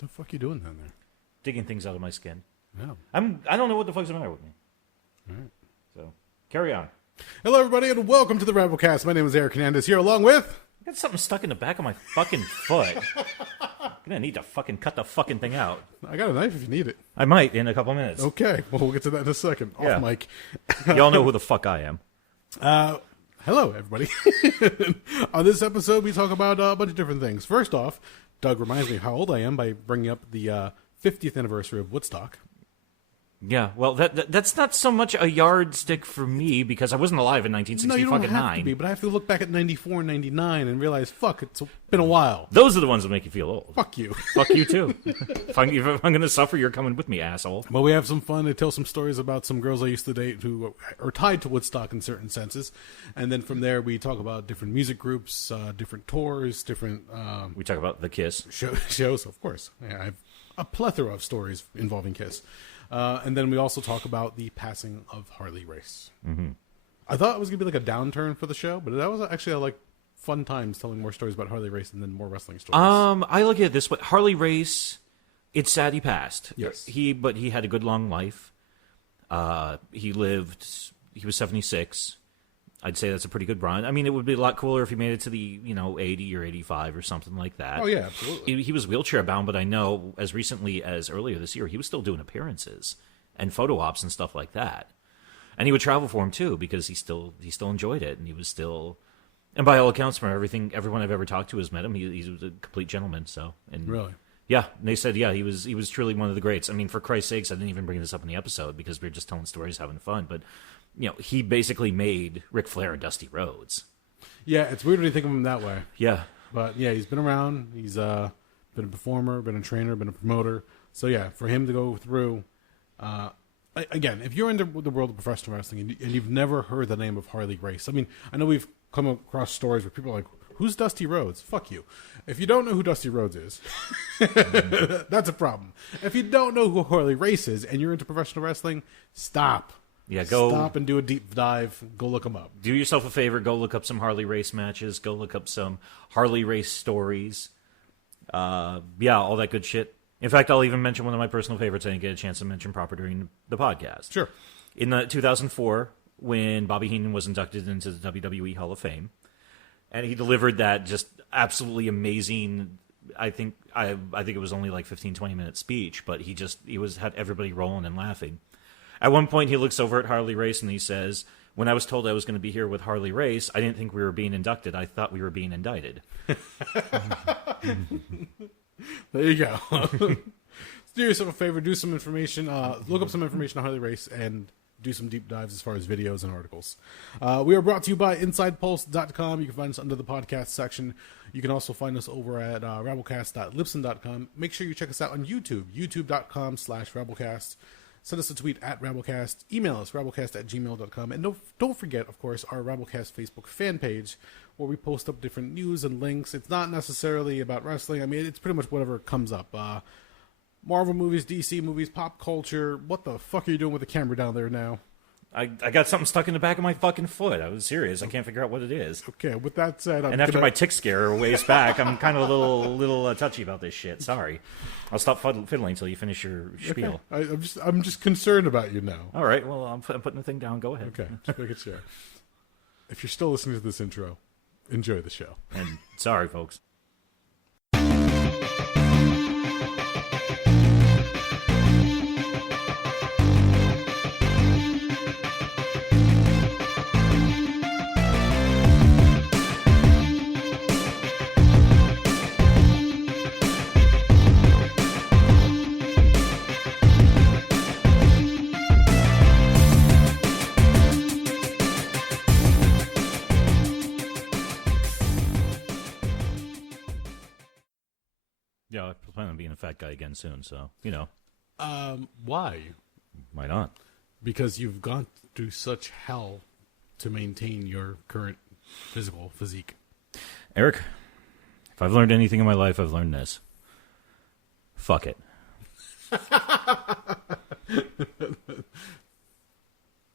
The fuck you doing down there? Digging things out of my skin. Yeah. I don't know what the fuck's the matter with me. All right. So, carry on. Hello, everybody, and welcome to the Rabblecast. My name is Eric Hernandez here, along with... I got something stuck in the back of my fucking foot. I'm gonna need to fucking cut the fucking thing out. I got a knife if you need it. I might in a couple minutes. Okay, well, we'll get to that in a second. Yeah. Off mic. Y'all know who the fuck I am. Hello, everybody. On this episode, we talk about a bunch of different things. First off, Doug reminds me how old I am by bringing up the 50th anniversary of Woodstock. Yeah, well, that's not so much a yardstick for me because I wasn't alive in 1960 No, you don't fucking have nine. to be, but I have to look back at 94 and 99 and realize, fuck, it's been a while. Those are the ones that make you feel old. Fuck you. Fuck you, too. If I'm going to suffer, you're coming with me, asshole. Well, we have some fun. I tell some stories about some girls I used to date who are tied to Woodstock in certain senses. And then from there, we talk about different music groups, different tours, different... We talk about the Kiss. shows, of course. Yeah, I have a plethora of stories involving Kiss. And then we also talk about the passing of Harley Race. Mm-hmm. I thought it was going to be like a downturn for the show, but that was actually like fun times telling more stories about Harley Race and then more wrestling stories. I look at it this way. Harley Race, it's sad he passed. Yes. But he had a good long life. He was 76. I'd say that's a pretty good run. I mean, it would be a lot cooler if he made it to the, 80 or 85 or something like that. Oh, yeah, absolutely. He was wheelchair bound, but I know as recently as earlier this year, he was still doing appearances and photo ops and stuff like that. And he would travel for him too because he still enjoyed it, and he was still, and by all accounts, from everyone I've ever talked to has met him. He was a complete gentleman. So, and really, yeah, they said he was truly one of the greats. I mean, for Christ's sakes, I didn't even bring this up in the episode because we were just telling stories, having fun, but. He basically made Ric Flair and Dusty Rhodes. Yeah, it's weird when you think of him that way. Yeah. But, yeah, he's been around. He's been a performer, been a trainer, been a promoter. So, yeah, for him to go through... again, if you're into the world of professional wrestling and you've never heard the name of Harley Race, I mean, I know we've come across stories where people are like, who's Dusty Rhodes? Fuck you. If you don't know who Dusty Rhodes is, that's a problem. If you don't know who Harley Race is and you're into professional wrestling, stop. Yeah, stop and do a deep dive. Go look them up. Do yourself a favor. Go look up some Harley Race matches. Go look up some Harley Race stories. All that good shit. In fact, I'll even mention one of my personal favorites I didn't get a chance to mention proper during the podcast. Sure. In 2004, when Bobby Heenan was inducted into the WWE Hall of Fame, and he delivered that just absolutely amazing, I think it was only like 15, 20-minute speech, but he had everybody rolling and laughing. At one point, he looks over at Harley Race and he says, when I was told I was going to be here with Harley Race, I didn't think we were being inducted. I thought we were being indicted. There you go. Do yourself a favor. Do some information. Look up some information on Harley Race and do some deep dives as far as videos and articles. We are brought to you by InsidePulse.com. You can find us under the podcast section. You can also find us over at Rabblecast.libsyn.com. Make sure you check us out on YouTube, youtube.com/Rabblecast. Send us a tweet at Rabblecast. Email us, rabblecast@gmail.com. And don't forget, of course, our Rabblecast Facebook fan page where we post up different news and links. It's not necessarily about wrestling. I mean, it's pretty much whatever comes up. Marvel movies, DC movies, pop culture. What the fuck are you doing with the camera down there now? I got something stuck in the back of my fucking foot. I was serious. I can't figure out what it is. Okay, with that said... after my tick scare a ways back, I'm kind of a little touchy about this shit. Sorry. I'll stop fiddling until you finish your spiel. Okay. I'm just concerned about you now. All right, well, I'm putting the thing down. Go ahead. Okay, just make it sure. If you're still listening to this intro, enjoy the show. And sorry, folks. Yeah, I plan on being a fat guy again soon, so, Why? Why not? Because you've gone through such hell to maintain your current physical physique. Eric, if I've learned anything in my life, I've learned this. Fuck it.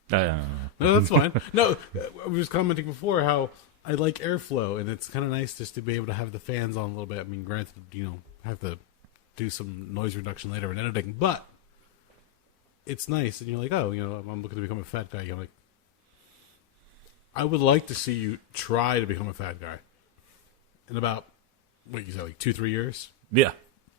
No, that's fine. No, I was commenting before how I like airflow, and it's kind of nice just to be able to have the fans on a little bit. I mean, granted, have the do some noise reduction later in editing, but it's nice. And you're like, oh, I'm looking to become a fat guy. You're like, I would like to see you try to become a fat guy in about, what you said, like 2-3 years? Yeah.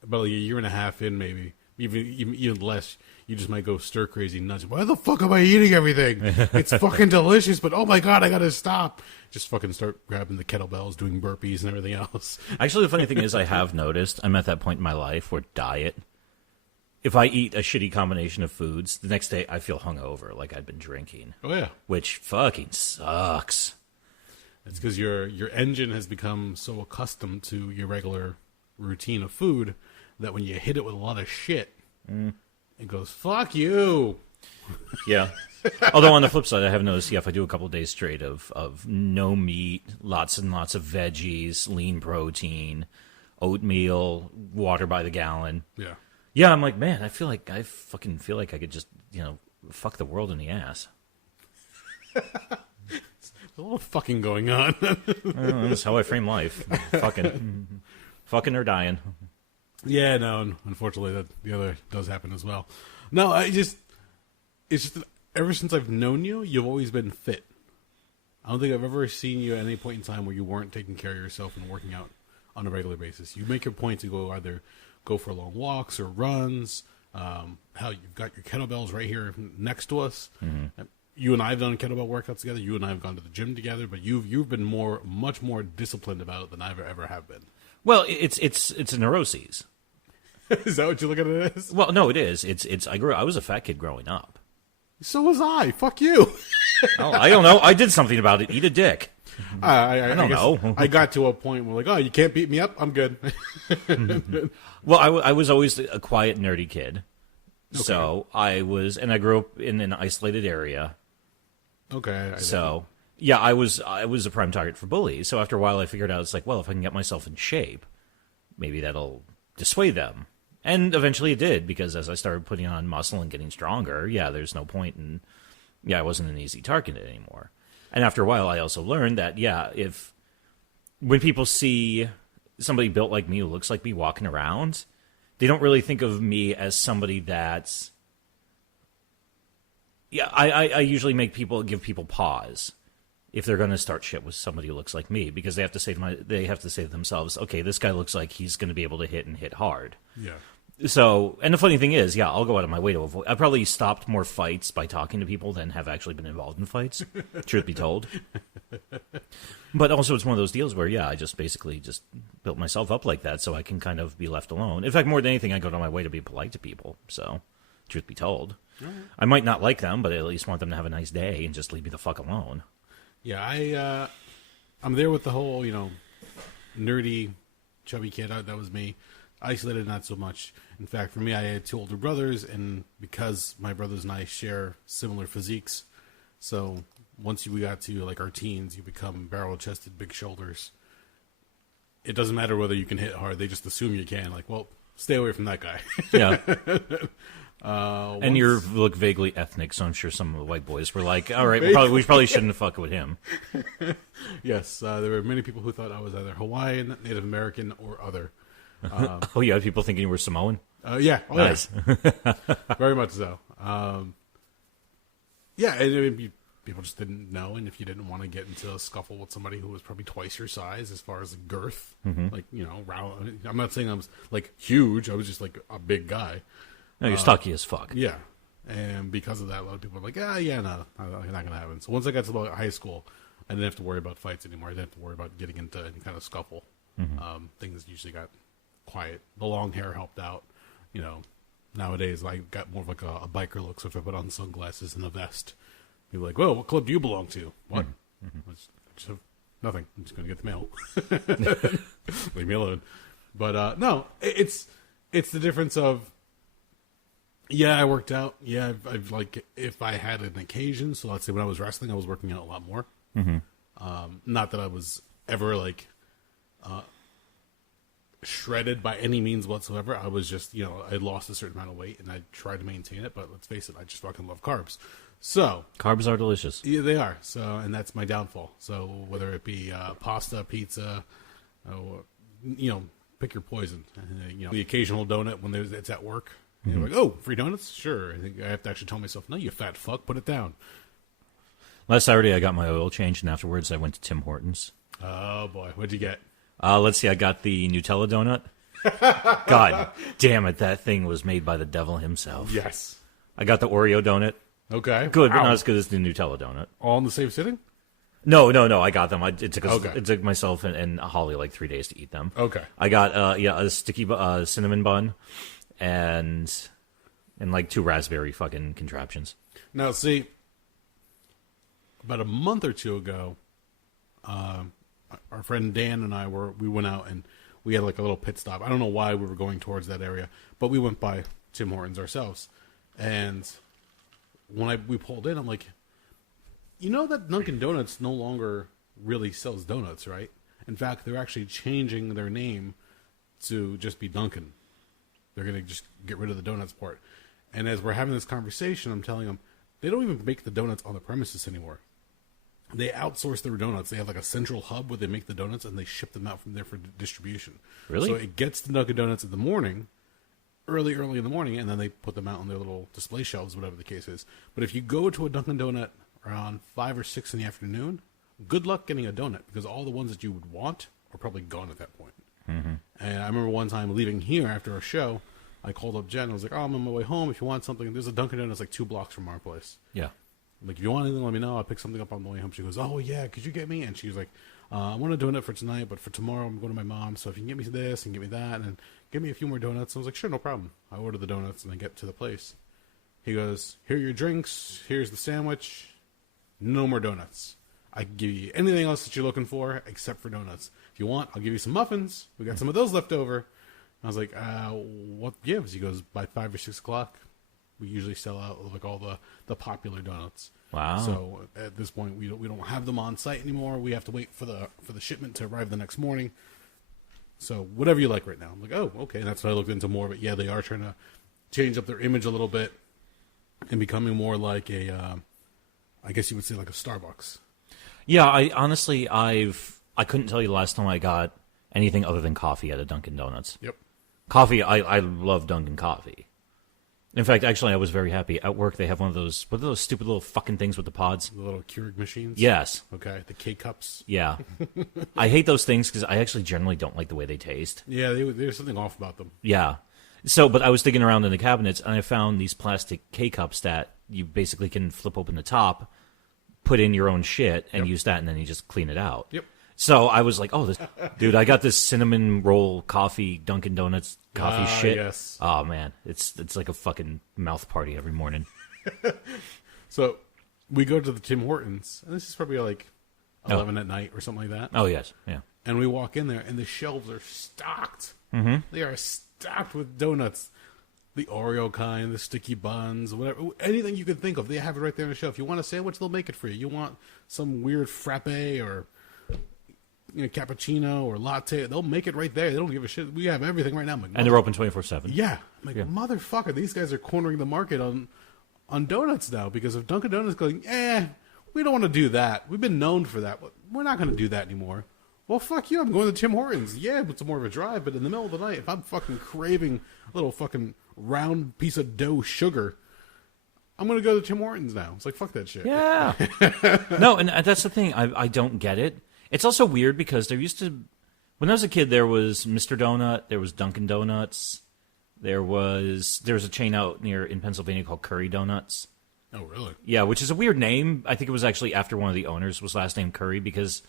About like a year and a half in, maybe. Even less. You just might go stir crazy nuts. Why the fuck am I eating everything? It's fucking delicious, but oh my god, I gotta stop. Just fucking start grabbing the kettlebells, doing burpees and everything else. Actually, the funny thing is I have noticed I'm at that point in my life where diet, if I eat a shitty combination of foods, the next day I feel hungover like I'd been drinking. Oh yeah. Which fucking sucks. It's because your engine has become so accustomed to your regular routine of food that when you hit it with a lot of shit, it goes, fuck you. Yeah. Although on the flip side, I have noticed, if I do a couple of days straight of no meat, lots and lots of veggies, lean protein, oatmeal, water by the gallon. Yeah. Yeah, I'm like, man, I fucking feel like I could just, fuck the world in the ass. There's a little fucking going on. That's how I frame life. Fucking or dying. Yeah, no, unfortunately, the other does happen as well. No, it's just that ever since I've known you, you've always been fit. I don't think I've ever seen you at any point in time where you weren't taking care of yourself and working out on a regular basis. You make your point to either go for long walks or runs. Hell, you've got your kettlebells right here next to us. Mm-hmm. You and I have done kettlebell workouts together. You and I have gone to the gym together. But you've been much more disciplined about it than I ever have been. Well, it's a neuroses. Is that what you look at it as? Well, no, it is. I was a fat kid growing up. So was I. Fuck you. Oh, I don't know. I did something about it. Eat a dick. I don't know. I got to a point where like, oh, you can't beat me up. I'm good. Well, I was always a quiet, nerdy kid. Okay. So I grew up in an isolated area. Okay. Yeah, I was a prime target for bullies. So after a while, I figured out it's like, well, if I can get myself in shape, maybe that'll dissuade them. And eventually it did, because as I started putting on muscle and getting stronger, there's no point in, I wasn't an easy target anymore. And after a while, I also learned that, when people see somebody built like me who looks like me walking around, they don't really think of me as somebody that's, I usually give people pause if they're going to start shit with somebody who looks like me, because they have to say to themselves, okay, this guy looks like he's going to be able to hit and hit hard. Yeah. So, and the funny thing is, I'll go out of my way to avoid. I probably stopped more fights by talking to people than have actually been involved in fights. Truth be told. But also, it's one of those deals where, I just basically just built myself up like that so I can kind of be left alone. In fact, more than anything, I go out of my way to be polite to people. So, truth be told, I might not like them, but I at least want them to have a nice day and just leave me the fuck alone. Yeah, I'm there with the whole, nerdy, chubby kid. That was me. Isolated, not so much. In fact, for me, I had 2 older brothers, and because my brothers and I share similar physiques, so once we got to like our teens, you become barrel-chested, big shoulders. It doesn't matter whether you can hit hard; they just assume you can. Like, well, stay away from that guy. Yeah. And you look vaguely ethnic, so I'm sure some of the white boys were like, all right, we probably shouldn't have fucked with him. Yes, there were many people who thought I was either Hawaiian, Native American, or other. You had people thinking you were Samoan? Yeah. Oh, nice. Yeah. Very much so. And people just didn't know, and if you didn't want to get into a scuffle with somebody who was probably twice your size as far as girth, like, round, I'm not saying I was, like, huge. I was just, like, a big guy. No, you're stocky as fuck. Yeah. And because of that, a lot of people were like, no, not going to happen. So once I got to about high school, I didn't have to worry about fights anymore. I didn't have to worry about getting into any kind of scuffle. Things usually got quiet. The long hair helped out. Nowadays I got more of like a biker look, so if I put on sunglasses and a vest, people are like, whoa, what club do you belong to? What? I just have nothing. I'm just going to get the mail. Leave me alone. But no, it's the difference of, I worked out. Yeah, I've like, if I had an occasion, so let's say when I was wrestling, I was working out a lot more. Not that I was ever like shredded by any means whatsoever. I was just, I lost a certain amount of weight and I tried to maintain it, but let's face it, I just fucking love carbs. So carbs are delicious. Yeah, they are. So, and that's my downfall. So whether it be pasta, pizza, pick your poison. The occasional donut when it's at work. You're like, oh, free donuts? Sure. I think I have to actually tell myself, no, you fat fuck, put it down. Last Saturday, I got my oil changed, and afterwards, I went to Tim Hortons. Oh, boy. What'd you get? Let's see. I got the Nutella donut. God damn it. That thing was made by the devil himself. Yes. I got the Oreo donut. Okay. Good, but not as good as the Nutella donut. All in the same sitting? No. I got them. It took myself and Holly like 3 days to eat them. Okay. I got a sticky cinnamon bun and like 2 raspberry fucking contraptions. Now, see, about a month or two ago, our friend Dan and I we went out and we had like a little pit stop. I don't know why we were going towards that area, but we went by Tim Hortons ourselves. And when we pulled in, I'm like, you know that Dunkin' Donuts no longer really sells donuts, right? In fact, they're actually changing their name to just be Dunkin'. They're going to just get rid of the donuts part. And as we're having this conversation, I'm telling them, they don't even make the donuts on the premises anymore. They outsource their donuts. They have like a central hub where they make the donuts and they ship them out from there for distribution. Really? So it gets to Dunkin' Donuts in the morning, early in the morning, and then they put them out on their little display shelves, whatever the case is. But if you go to a Dunkin' Donut around 5 or 6 in the afternoon, good luck getting a donut because all the ones that you would want are probably gone at that point. Mm-hmm. And I remember one time leaving here after a show, I called up Jen. I was like, oh, I'm on my way home. If you want something, there's a Dunkin' Donuts like 2 blocks from our place. Yeah. I'm like, if you want anything, let me know. I'll pick something up on the way home. She goes, oh, yeah, could you get me? And she was like, I want a donut for tonight, but for tomorrow I'm going to my mom. So if you can get me this and get me that and give me a few more donuts. I was like, sure, no problem. I order the donuts and I get to the place. He goes, here are your drinks. Here's the sandwich. No more donuts. I can give you anything else that you're looking for except for donuts. If you want, I'll give you some muffins. We got some of those left over. I was like, what gives? He goes, by 5 or 6 o'clock, we usually sell out like all the popular donuts. Wow. So at this point, we don't have them on site anymore. We have to wait for the shipment to arrive the next morning. So whatever you like right now. I'm like, oh, okay. And that's what I looked into more. But yeah, they are trying to change up their image a little bit and becoming more like a, I guess you would say like a Starbucks. Yeah, I couldn't tell you the last time I got anything other than coffee at a Dunkin' Donuts. Yep. Coffee, I love Dunkin' coffee. In fact, actually, I was very happy. At work, they have one of those, what are those stupid little fucking things with the pods? The little Keurig machines? Yes. Okay, the K-Cups? Yeah. I hate those things because I actually generally don't like the way they taste. Yeah, there's something off about them. Yeah. So, but I was digging around in the cabinets, and I found these plastic K-Cups that you basically can flip open the top, put in your own shit, and use that, and then you just clean it out. Yep. So I was like, oh, dude, I got this cinnamon roll coffee, Dunkin' Donuts coffee shit. Yes. Oh, man. It's like a fucking mouth party every morning. So we go to the Tim Hortons, and this is probably like 11 at night or something like that. Oh, yes. Yeah. And we walk in there, and the shelves are stocked. Mm-hmm. They are stocked with donuts. The Oreo kind, the sticky buns, whatever. Anything you can think of, they have it right there on the shelf. You want a sandwich, they'll make it for you. You want some weird frappe or cappuccino or latte, they'll make it right there. They don't give a shit. We have everything right now. Like, and they're open 24/7. Yeah. I'm like, motherfucker, these guys are cornering the market on donuts now because if Dunkin' Donuts going, we don't want to do that. We've been known for that. We're not going to do that anymore. Well, fuck you. I'm going to Tim Hortons. Yeah, it's more of a drive, but in the middle of the night, if I'm fucking craving a little fucking round piece of dough sugar, I'm going to go to Tim Hortons now. It's like, fuck that shit. Yeah. No, and that's the thing. I don't get it. It's also weird because there used to, when I was a kid, there was Mr. Donut, there was Dunkin' Donuts, there was a chain out in Pennsylvania called Curry Donuts. Oh, really? Yeah, which is a weird name. I think it was actually after one of the owners was last name Curry because,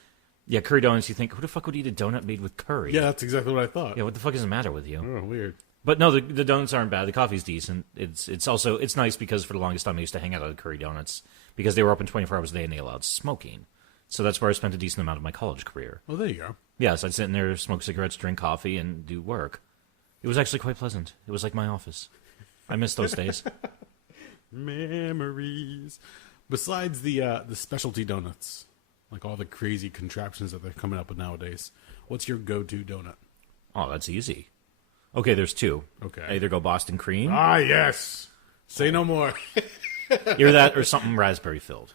yeah, Curry Donuts, you think, who the fuck would eat a donut made with curry? Yeah, that's exactly what I thought. Yeah, what the fuck is the matter with you? Oh, weird. But no, the donuts aren't bad. The coffee's decent. It's also nice because for the longest time I used to hang out at Curry Donuts because they were open 24 hours a day and they allowed smoking. So that's where I spent a decent amount of my college career. Well, there you go. Yes, I'd sit in there, smoke cigarettes, drink coffee, and do work. It was actually quite pleasant. It was like my office. I miss those days. Memories. Besides the specialty donuts, like all the crazy contraptions that they're coming up with nowadays, what's your go-to donut? Oh, that's easy. Okay, there's 2. Okay. I either go Boston cream. Ah, yes. Say no more. Either that or something raspberry filled.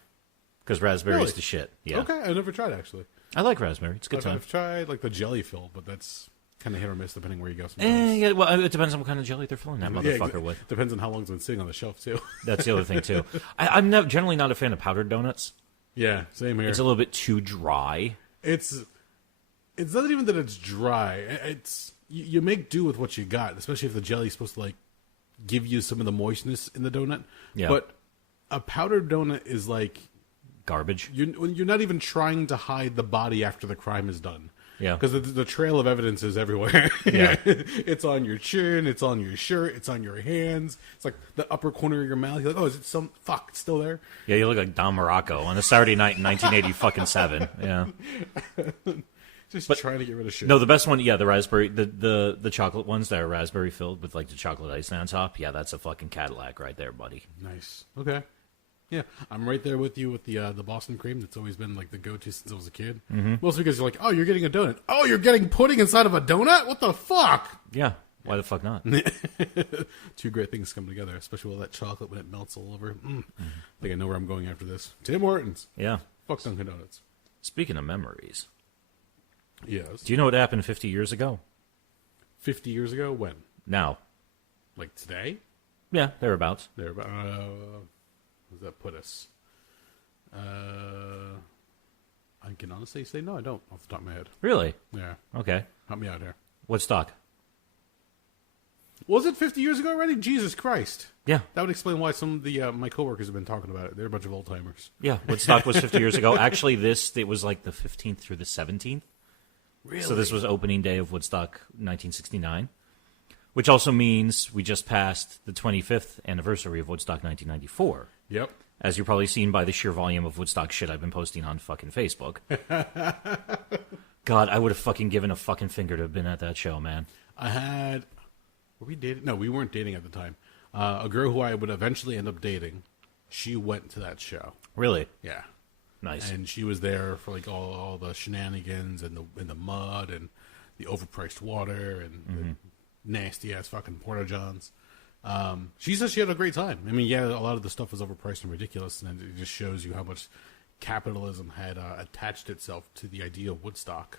Because raspberry is Really? the shit. Yeah. Okay, I've never tried, actually. I like raspberry. It's a good time. I've tried, like, the jelly fill, but that's... kind of hit or miss depending where you go. Sometimes. Yeah, well, it depends on what kind of jelly they're filling that motherfucker with. Depends on how long it's been sitting on the shelf too. That's the other thing too. I'm generally not a fan of powdered donuts. Yeah, same here. It's a little bit too dry. It's not even that it's dry. It's you make do with what you got, especially if the jelly's supposed to like give you some of the moistness in the donut. Yeah. But a powdered donut is like garbage. You're not even trying to hide the body after the crime is done. Yeah. Because the trail of evidence is everywhere. Yeah. It's on your chin. It's on your shirt. It's on your hands. It's like the upper corner of your mouth. You're like, oh, is it some... Fuck, it's still there? Yeah, you look like Don Morocco on a Saturday night in 1987. Yeah. Just trying to get rid of shit. No, the best one, yeah, the raspberry, the chocolate ones that are raspberry filled with like the chocolate ice on top. Yeah, that's a fucking Cadillac right there, buddy. Nice. Okay. Yeah, I'm right there with you with the Boston cream. That's always been like the go-to since I was a kid. Mm-hmm. Mostly because you're like, oh, you're getting a donut. Oh, you're getting pudding inside of a donut? What the fuck? Yeah, why the fuck not? Two great things come together, especially with that chocolate when it melts all over. I think I know where I'm going after this. Tim Hortons. Yeah. Fuck Dunkin' Donuts. Speaking of memories. Yes. Do you know what happened 50 years ago? 50 years ago? When? Now. Like today? Yeah, thereabouts. Thereabouts. Where does that put us? I can honestly say no, I don't, off the top of my head. Really? Yeah. Okay. Help me out here. Woodstock. Was it 50 years ago already? Jesus Christ. Yeah. That would explain why some of the my coworkers have been talking about it. They're a bunch of old-timers. Yeah, Woodstock was 50 years ago. Actually, it was like the 15th through the 17th. Really? So this was opening day of Woodstock 1969, which also means we just passed the 25th anniversary of Woodstock 1994. Yep. As you've probably seen by the sheer volume of Woodstock shit I've been posting on fucking Facebook. God, I would have fucking given a fucking finger to have been at that show, man. Were we dating? No, we weren't dating at the time. A girl who I would eventually end up dating, she went to that show. Really? Yeah. Nice. And she was there for like all the shenanigans and the mud and the overpriced water and the nasty ass fucking porta johns. She said she had a great time. I mean, yeah, a lot of the stuff was overpriced and ridiculous, and it just shows you how much capitalism had attached itself to the idea of Woodstock.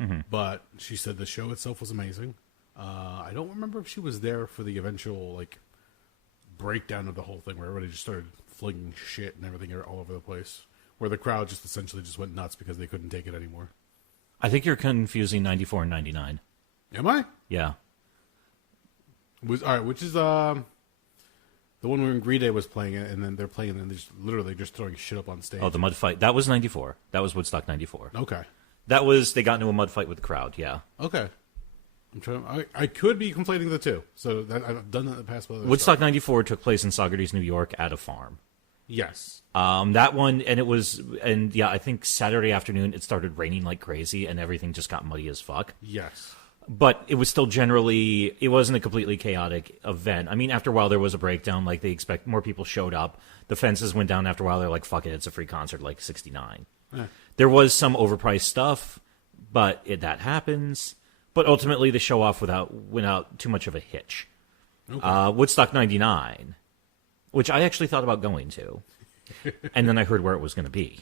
Mm-hmm. But she said the show itself was amazing. I don't remember if she was there for the eventual like breakdown of the whole thing, where everybody just started flinging shit and everything all over the place, where the crowd just essentially just went nuts because they couldn't take it anymore. I think you're confusing 94 and 99. Am I? Yeah. All right, which is the one where Green Day was playing it, and then they're playing, and they're just literally just throwing shit up on stage. Oh, the mud fight. That was 94. That was Woodstock 94. Okay. They got into a mud fight with the crowd, yeah. Okay. I could be conflating the two. So I've done that in the past. Woodstock 94 took place in Saugerties, New York, at a farm. Yes. That one, and I think Saturday afternoon it started raining like crazy, and everything just got muddy as fuck. Yes. But it was still it wasn't a completely chaotic event. I mean, after a while there was a breakdown. Like more people showed up. The fences went down after a while. They're like, fuck it, it's a free concert, like 69. There was some overpriced stuff, but that happens. But ultimately, the show off went out too much of a hitch. Okay. Woodstock 99, which I actually thought about going to, and then I heard where it was going to be.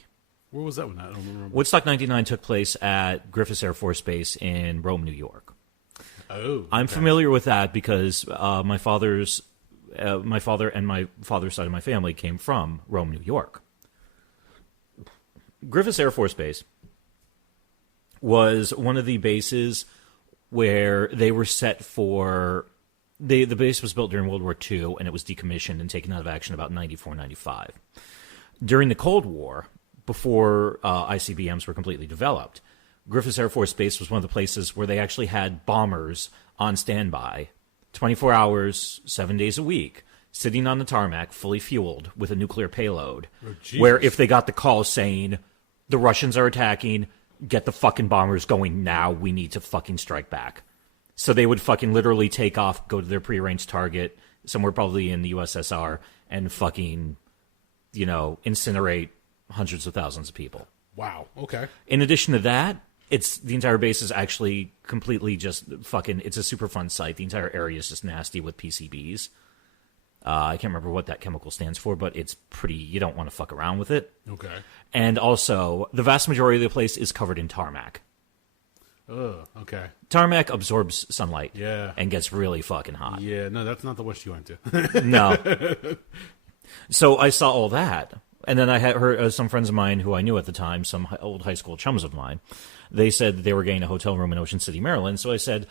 Where was that one? I don't remember. Woodstock 99 took place at Griffiths Air Force Base in Rome, New York. Oh, okay. I'm familiar with that because my father and my father's side of my family came from Rome, New York. Griffiths Air Force Base was one of the bases where they were set for... The base was built during World War II, and it was decommissioned and taken out of action about 94, 95. During the Cold War, before ICBMs were completely developed, Griffiths Air Force Base was one of the places where they actually had bombers on standby, 24 hours, 7 days a week, sitting on the tarmac, fully fueled, with a nuclear payload, where if they got the call saying, the Russians are attacking, get the fucking bombers going now, we need to fucking strike back. So they would fucking literally take off, go to their prearranged target, somewhere probably in the USSR, and fucking, incinerate hundreds of thousands of people. Wow, okay. In addition to that, the entire base is actually completely just fucking, it's a super fun site. The entire area is just nasty with PCBs. I can't remember what that chemical stands for, but it's pretty, you don't want to fuck around with it. Okay. And also, the vast majority of the place is covered in tarmac. Okay. Tarmac absorbs sunlight. Yeah. And gets really fucking hot. Yeah, no, that's not the wish you went to. No. So I saw all that. And then I had heard some friends of mine who I knew at the time, some old high school chums of mine, they said they were getting a hotel room in Ocean City, Maryland. So I said,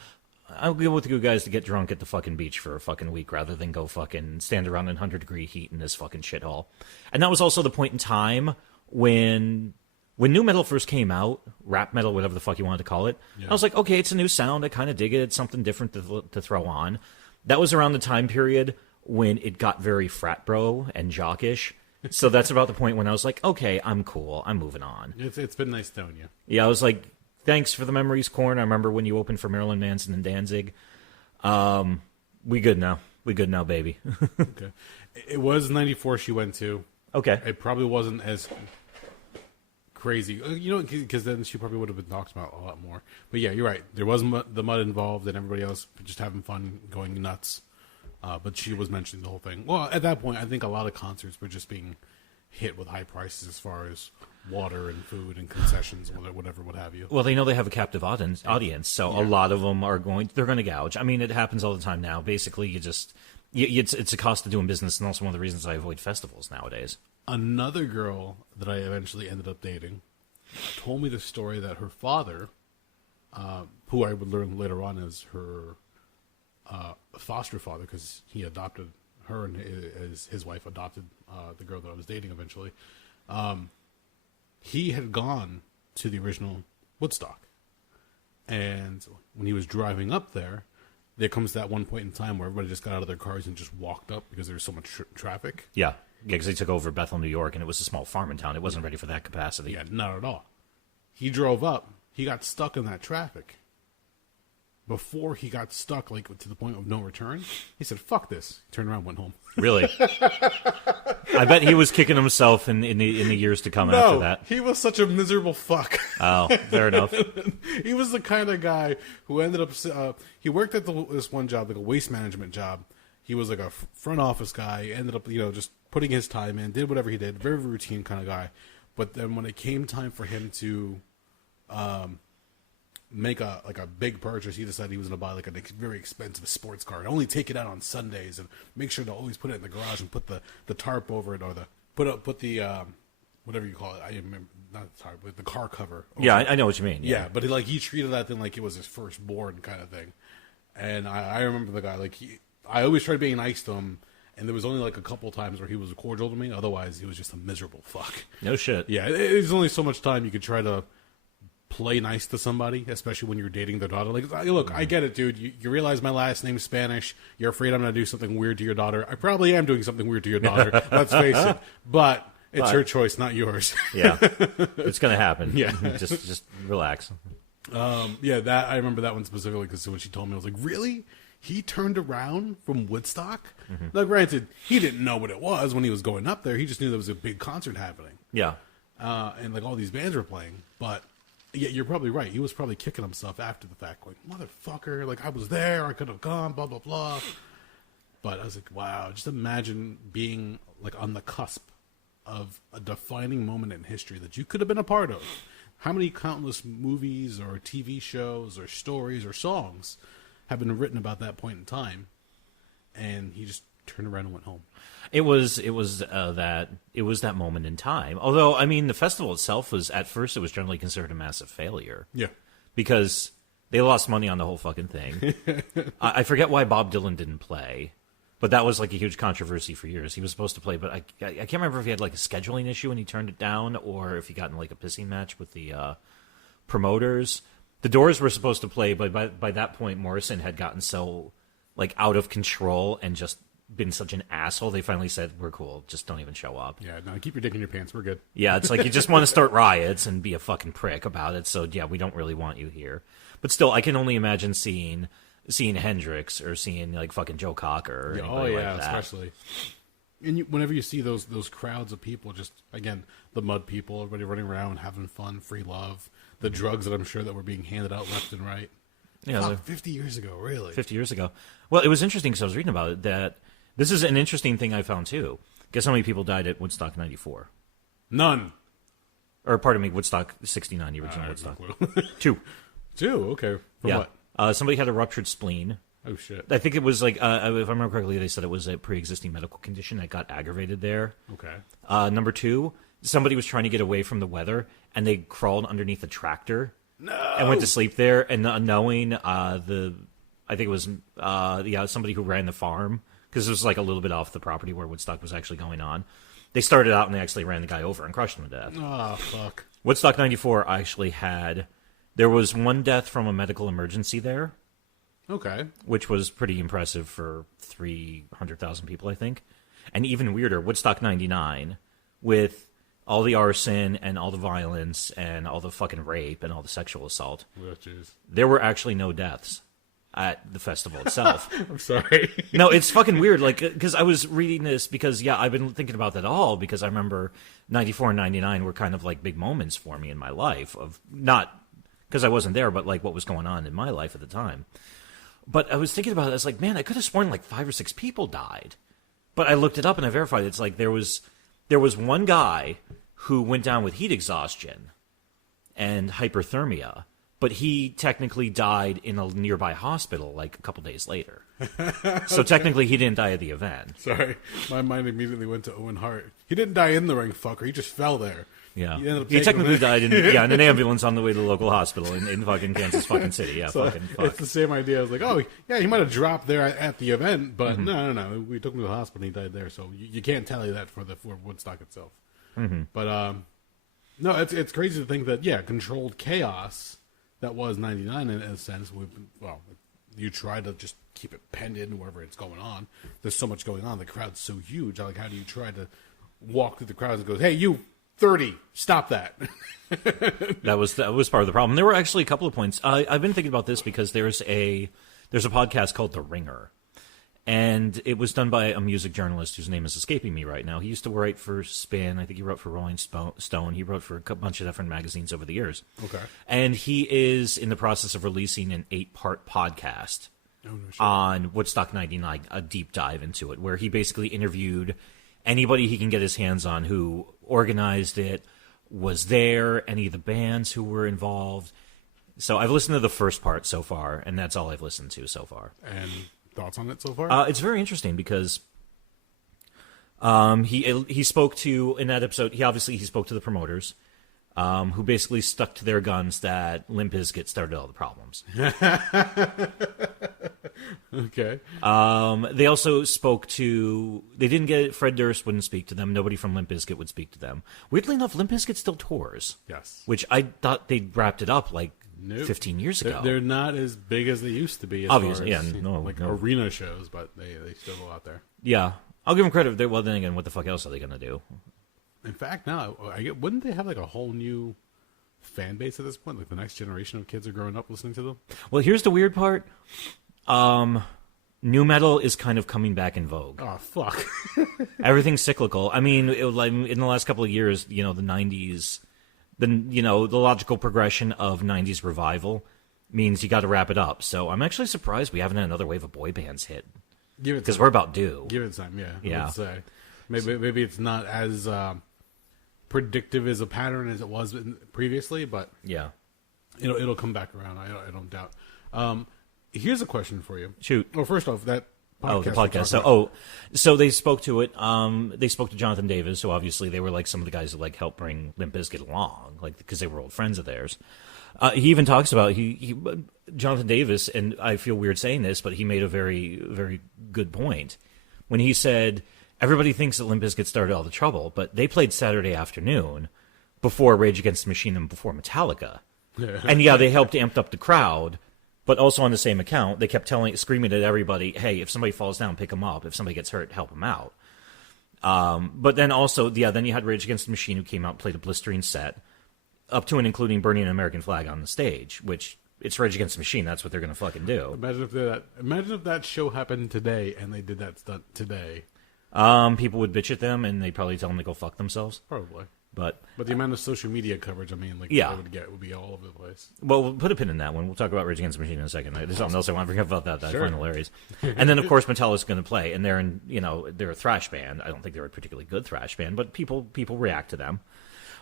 I'll go with you guys to get drunk at the fucking beach for a fucking week rather than go fucking stand around in 100-degree heat in this fucking shithole. And that was also the point in time when new metal first came out, rap metal, whatever the fuck you wanted to call it. Yeah. I was like, okay, it's a new sound. I kind of dig it. It's something different to throw on. That was around the time period when it got very frat bro and jockish. So that's about the point when I was like, okay, I'm cool. I'm moving on. It's been nice knowing you. Yeah, I was like, thanks for the memories, Korn. I remember when you opened for Marilyn Manson and Danzig. We good now. We good now, baby. Okay. It was 94 she went to. Okay. It probably wasn't as crazy. Because then she probably would have been talked about a lot more. But yeah, you're right. There was the mud involved and everybody else just having fun, going nuts. But she was mentioning the whole thing. Well, at that point, I think a lot of concerts were just being hit with high prices as far as water and food and concessions, whatever, what have you. Well, they know they have a captive audience, so a lot of them they're going to gouge. I mean, it happens all the time now. Basically, it's a cost of doing business, and also one of the reasons I avoid festivals nowadays. Another girl that I eventually ended up dating told me the story that her father, who I would learn later on is her foster father, because he adopted her and his wife adopted the girl that I was dating eventually. He had gone to the original Woodstock, and when he was driving up there comes that one point in time where everybody just got out of their cars and just walked up because there was so much traffic. Yeah, because they took over Bethel, New York, and it was a small farming town. It wasn't ready for that capacity. Yeah, not at all. He drove up. He got stuck in that traffic. Before he got stuck, to the point of no return, he said, "Fuck this." He turned around, went home. Really? I bet he was kicking himself in the years to come after that. He was such a miserable fuck. Oh, fair enough. He was the kind of guy who ended up. He worked at this one job, like a waste management job. He was like a front office guy. Ended up, just putting his time in, did whatever he did. Very routine kind of guy. But then when it came time for him to make a big purchase, he decided he was going to buy like a very expensive sports car and only take it out on Sundays and make sure to always put it in the garage and put the tarp over it, or put the whatever you call it. I remember, not the tarp, but the car cover. Yeah, I know what you mean. Yeah, but he treated that thing like it was his firstborn kind of thing. And I remember the guy, I always tried being nice to him, and there was only like a couple times where he was cordial to me. Otherwise, he was just a miserable fuck. No shit. Yeah, there's only so much time you could try to play nice to somebody, especially when you're dating their daughter. Look, I get it, dude. You realize my last name's Spanish. You're afraid I'm going to do something weird to your daughter. I probably am doing something weird to your daughter. Let's face it. But it's her choice, not yours. Yeah, it's going to happen. Yeah, just relax. Yeah, that I remember that one specifically because when she told me, I was like, really? He turned around from Woodstock? Mm-hmm. Now, granted, he didn't know what it was when he was going up there. He just knew there was a big concert happening. Yeah, and all these bands were playing, but. Yeah, you're probably right. He was probably kicking himself after the fact, like, motherfucker, I was there, I could have gone, blah, blah, blah. But I was like, wow, just imagine being, on the cusp of a defining moment in history that you could have been a part of. How many countless movies or TV shows or stories or songs have been written about that point in time? And he just turned around and went home. It was that moment in time. Although, I mean, the festival itself was, at first, it was generally considered a massive failure. Yeah. Because they lost money on the whole fucking thing. I forget why Bob Dylan didn't play, but that was a huge controversy for years. He was supposed to play, but I can't remember if he had a scheduling issue and he turned it down, or if he got in a pissing match with the promoters. The Doors were supposed to play, but by that point, Morrison had gotten so out of control and just been such an asshole, they finally said, we're cool, just don't even show up. Yeah, no, keep your dick in your pants, we're good. Yeah, it's you just want to start riots and be a fucking prick about it, so yeah, we don't really want you here. But still, I can only imagine seeing Hendrix or seeing fucking Joe Cocker or anybody like that. Especially. And whenever you see those crowds of people, just, again, the mud people, everybody running around, having fun, free love, the drugs that I'm sure that were being handed out left and right. Yeah, 50 years ago, really. 50 years ago. Well, it was interesting because I was reading about it that this is an interesting thing I found, too. Guess how many people died at Woodstock 94? None. Or, pardon me, Woodstock 69, the original Woodstock. 2. 2? Okay. For yeah. what? Somebody had a ruptured spleen. Oh, shit. I think it was like, if I remember correctly, they said it was a pre-existing medical condition that got aggravated there. Okay. Number 2, somebody was trying to get away from the weather, and they crawled underneath a tractor. No! And went to sleep there, and knowing I think it was somebody who ran the farm, because it was like a little bit off the property where Woodstock was actually going on. They started out and they actually ran the guy over and crushed him to death. Oh, fuck. Woodstock 94 actually there was one death from a medical emergency there. Okay. Which was pretty impressive for 300,000 people, I think. And even weirder, Woodstock 99, with all the arson and all the violence and all the fucking rape and all the sexual assault. Oh, jeez. There were actually no deaths at the festival itself. I'm sorry. No, it's fucking weird. Like, because I was reading this because, I've been thinking about that all because I remember 94 and 99 were kind of like big moments for me in my life of not because I wasn't there, but like what was going on in my life at the time. But I was thinking about it. I was like, man, I could have sworn like 5 or 6 people died. But I looked it up and I verified it. It's like there was one guy who went down with heat exhaustion and hyperthermia, but he technically died in a nearby hospital like a couple days later. So technically he didn't die at the event. Sorry. My mind immediately went to Owen Hart. He didn't die in the ring, fucker. He just fell there. Yeah. He technically died in an ambulance on the way to the local hospital in fucking Kansas fucking City. Yeah, so fucking fuck. It's the same idea. I was like, oh, yeah, he might have dropped there at the event, but no. We took him to the hospital and he died there, so you can't tally that for Woodstock itself. Mm-hmm. But, no, it's crazy to think that, controlled chaos that was 99 in a sense. You try to just keep it penned in wherever it's going on. There's so much going on. The crowd's so huge. Like, how do you try to walk through the crowd and go, hey, you 30, stop that. That was part of the problem. There were actually a couple of points. I've been thinking about this because there's a podcast called The Ringer, and it was done by a music journalist whose name is escaping me right now. He used to write for Spin. I think he wrote for Rolling Stone. He wrote for a bunch of different magazines over the years. Okay. And he is in the process of releasing an 8-part podcast on Woodstock 99, a deep dive into it, where he basically interviewed anybody he can get his hands on who organized it, was there, any of the bands who were involved. So I've listened to the first part so far, and that's all I've listened to so far. And thoughts on it so far? It's very interesting because he spoke to, in that episode, he spoke to the promoters, who basically stuck to their guns that Limp Bizkit started all the problems. Okay. They also spoke to, they didn't get, Fred Durst wouldn't speak to them. Nobody from Limp Bizkit would speak to them. Weirdly enough, Limp Bizkit still tours. Yes. Which I thought they'd wrapped it up like 15 years ago. They're not as big as they used to be as obviously, far as, arena shows, but they still go out there. Yeah. I'll give them credit. Well, then again, what the fuck else are they going to do? In fact, now, wouldn't they have like a whole new fan base at this point? Like the next generation of kids are growing up listening to them? Well, here's the weird part. New metal is kind of coming back in vogue. Oh, fuck. Everything's cyclical. I mean, in the last couple of years, the 90s, the logical progression of 90s revival means you got to wrap it up. So I'm actually surprised we haven't had another wave of boy bands hit. Because we're about due. Give it time, yeah. I would say. Maybe it's not as predictive as a pattern as it was previously, but yeah, it'll come back around. I don't doubt. Here's a question for you. Shoot. Well, first off, that podcast. Oh, the podcast. So they spoke to it. They spoke to Jonathan Davis, so obviously they were like some of the guys that like helped bring Limp Bizkit along, like because they were old friends of theirs. He even talks about Jonathan Davis, and I feel weird saying this, but he made a very, very good point when he said everybody thinks that Limp Bizkit started all the trouble, but they played Saturday afternoon before Rage Against the Machine and before Metallica, and they helped amp up the crowd. But also on the same account, they kept screaming at everybody, "Hey, if somebody falls down, pick them up. If somebody gets hurt, help them out." But then also, then you had Rage Against the Machine, who came out and played a blistering set, up to and including burning an American flag on the stage, which it's Rage Against the Machine. That's what they're going to fucking do. Imagine if that show happened today and they did that stunt today. People would bitch at them and they'd probably tell them to go fuck themselves. Probably. But the amount of social media coverage, they would get would be all over the place. Well, we'll put a pin in that one. We'll talk about Rage Against the Machine in a second. There's something else I want to bring up about that I find hilarious. And then, of course, Metallica's going to play, and they're a thrash band. I don't think they're a particularly good thrash band, but people react to them.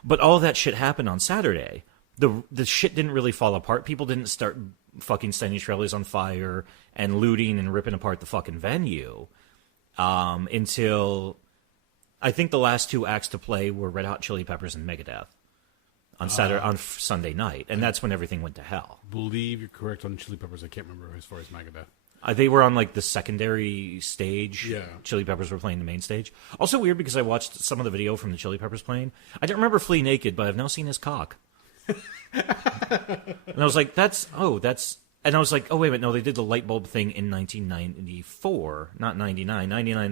But all of that shit happened on Saturday. the shit didn't really fall apart. People didn't start fucking setting trailers on fire and looting and ripping apart the fucking venue until I think the last two acts to play were Red Hot Chili Peppers and Megadeth on Sunday night, and that's when everything went to hell. Believe you're correct on Chili Peppers. I can't remember as far as Megadeth. They were on like the secondary stage. Yeah. Chili Peppers were playing the main stage. Also weird because I watched some of the video from the Chili Peppers playing. I don't remember Flea naked, but I've now seen his cock. And I was like, and I was like, oh wait a minute, no, they did the light bulb thing in 1994, not 99. 99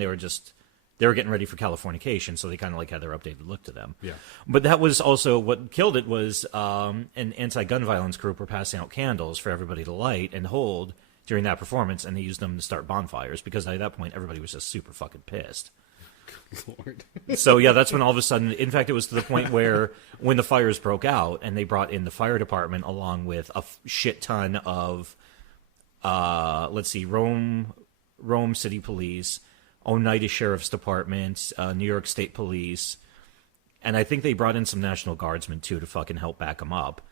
they were getting ready for Californication, so they kind of like had their updated look to them. Yeah. But that was also what killed it was an anti-gun violence group were passing out candles for everybody to light and hold during that performance, and they used them to start bonfires because at that point everybody was just super fucking pissed. Good Lord. So yeah, that's when all of a sudden, in fact, it was to the point where when the fires broke out and they brought in the fire department along with a shit ton of, Rome City Police, Oneida Sheriff's Department, New York State Police, and I think they brought in some National Guardsmen too to fucking help back them up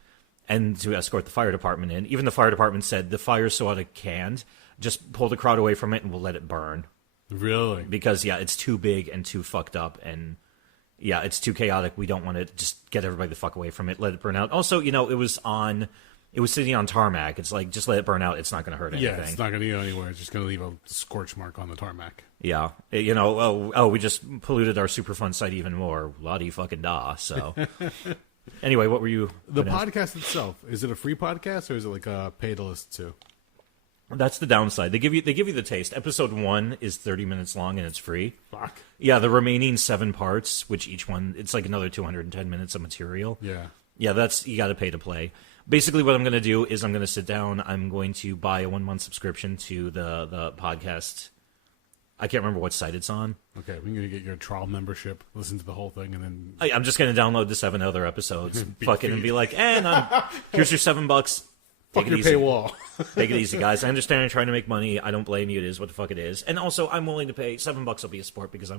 and to escort the fire department in. Even the fire department said the fire's so out of hand, just pull the crowd away from it and we'll let it burn. Really? Because, yeah, it's too big and too fucked up, and, yeah, it's too chaotic. We don't want to just get everybody the fuck away from it, let it burn out. Also, it was sitting on tarmac. It's like, just let it burn out. It's not going to hurt anything. Yeah, it's not going to go anywhere. It's just going to leave a scorch mark on the tarmac. Yeah. We just polluted our Superfund site even more. La-di-fucking-da. So, anyway, what were you... The podcast itself, is it a free podcast, or is it like a pay to listen to? That's the downside. They give you the taste. Episode 1 is 30 minutes long and it's free. Fuck. Yeah, the remaining 7 parts, which each one it's like another 210 minutes of material. Yeah. Yeah, that's you got to pay to play. Basically, what I'm going to do is I'm going to sit down. I'm going to buy a 1-month subscription to the podcast. I can't remember what site it's on. Okay, we're going to get your trial membership, listen to the whole thing, and then... I'm just going to download the 7 other episodes, and be like, here's your $7. Fuck your paywall. Take it easy, guys. I understand you're trying to make money. I don't blame you. It is what the fuck it is. And also, I'm willing to pay $7. Will be a sport because I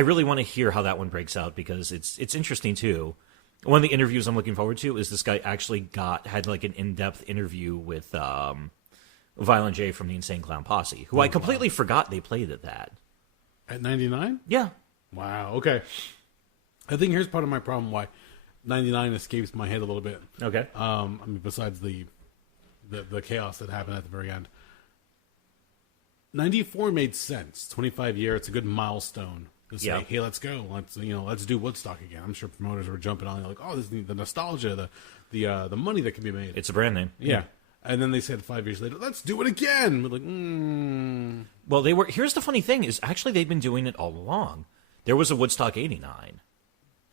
really want to hear how that one breaks out because it's interesting too. One of the interviews I'm looking forward to is this guy actually had like an in-depth interview with Violent J from the Insane Clown Posse, who I completely forgot they played at that. At 99? Yeah. Wow. Okay. I think here's part of my problem why 99 escapes my head a little bit. Okay. Besides the chaos that happened at the very end. 94 made sense. 25 year, it's a good milestone to say, hey, let's go. Let's do Woodstock again. I'm sure promoters were jumping on it like, oh, this is the nostalgia, the money that can be made. It's a brand name. Yeah. And then they said 5 years later, let's do it again. We're like, Well, here's the funny thing is actually they've been doing it all along. There was a Woodstock 89.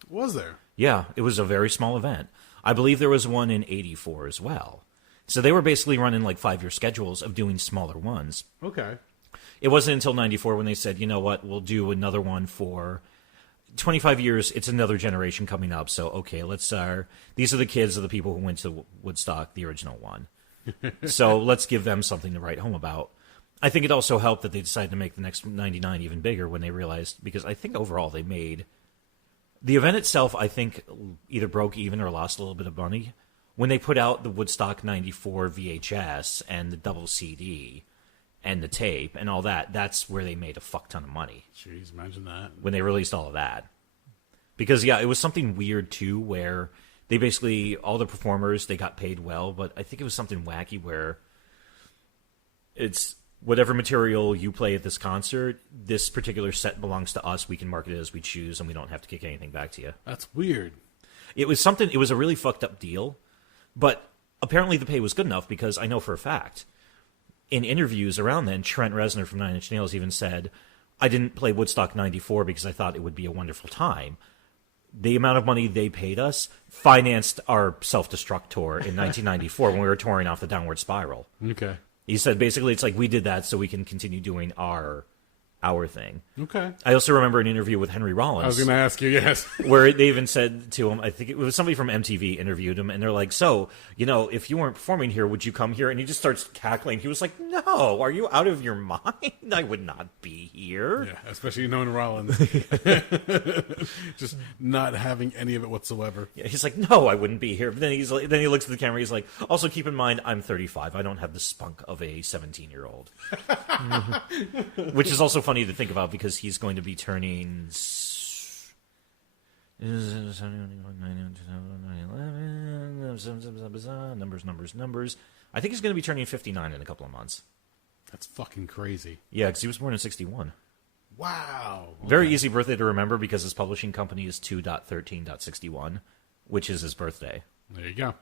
Was there? Yeah, it was a very small event. I believe there was one in 84 as well. So they were basically running like 5-year schedules of doing smaller ones. Okay. It wasn't until 94 when they said, you know what, we'll do another one for 25 years. It's another generation coming up. So, okay, these are the kids of the people who went to Woodstock, the original one. So let's give them something to write home about. I think it also helped that they decided to make the next 99 even bigger when they realized, because I think overall they made... The event itself, I think, either broke even or lost a little bit of money. When they put out the Woodstock 94 VHS and the double CD and the tape and all that, that's where they made a fuck ton of money. Jeez, imagine that. When they released all of that. Because, yeah, it was something weird, too, where they basically, all the performers, they got paid well, but I think it was something wacky where it's... Whatever material you play at this concert, this particular set belongs to us. We can market it as we choose, and we don't have to kick anything back to you. That's weird. It was a really fucked up deal, but apparently the pay was good enough because I know for a fact, in interviews around then, Trent Reznor from Nine Inch Nails even said, I didn't play Woodstock 94 because I thought it would be a wonderful time. The amount of money they paid us financed our self-destruct tour in 1994 when we were touring off the Downward Spiral. Okay. He said basically it's like we did that so we can continue doing our hour thing. Okay. I also remember an interview with Henry Rollins. I was going to ask you, yes. Where they even said to him, I think it was somebody from MTV interviewed him, and they're like, so, if you weren't performing here, would you come here? And he just starts cackling. He was like, no, are you out of your mind? I would not be here. Yeah, especially knowing Rollins. Just not having any of it whatsoever. Yeah, he's like, no, I wouldn't be here. But then then he looks at the camera, he's like, also keep in mind, I'm 35. I don't have the spunk of a 17-year-old. Which is also funny to think about because he's going to be turning numbers. I think he's going to be turning 59 in a couple of months. That's fucking crazy. Yeah, because he was born in 61. Wow. Okay. Very easy birthday to remember because his publishing company is 2.13.61, which is his birthday. There you go.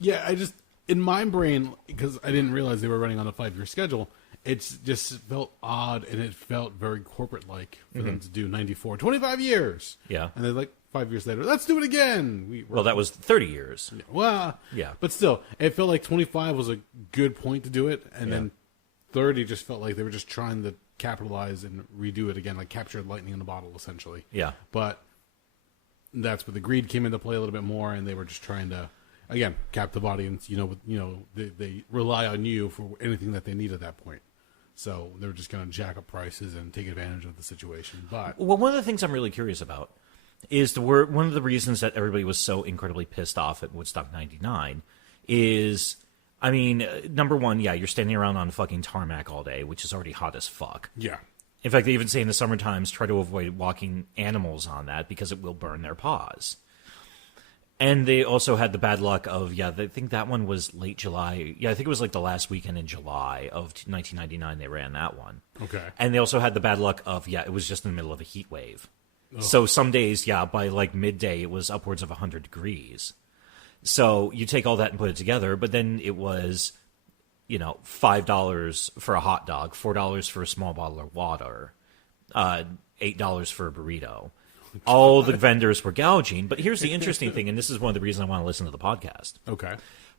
Yeah, I just, in my brain, because I didn't realize they were running on a 5-year schedule, it just felt odd and it felt very corporate-like for them to do 94, 25 years. Yeah. And they're like, 5 years later, let's do it again. Well, that was 30 years. Well, yeah. But still, it felt like 25 was a good point to do it, and then 30 just felt like they were just trying to capitalize and redo it again, like capture lightning in a bottle, essentially. Yeah. But that's where the greed came into play a little bit more, and they were just trying to, again, captive audience. They rely on you for anything that they need at that point. So they were just going to jack up prices and take advantage of the situation. But well, one of the things I'm really curious about is one of the reasons that everybody was so incredibly pissed off at Woodstock 99 is, I mean, number one, yeah, you're standing around on fucking tarmac all day, which is already hot as fuck. yeah. In fact, they even say in the summer times, try to avoid walking animals on that because it will burn their paws. And they also had the bad luck of, I think that one was late July. Yeah, I think it was like the last weekend in July of 1999 they ran that one. Okay. And they also had the bad luck of, it was just in the middle of a heat wave. Oh. So some days, by like midday, it was upwards of 100 degrees. So you take all that and put it together, but then it was, $5 for a hot dog, $4 for a small bottle of water, $8 for a burrito. All the vendors were gouging. But here's the interesting thing, and this is one of the reasons I want to listen to the podcast. Okay.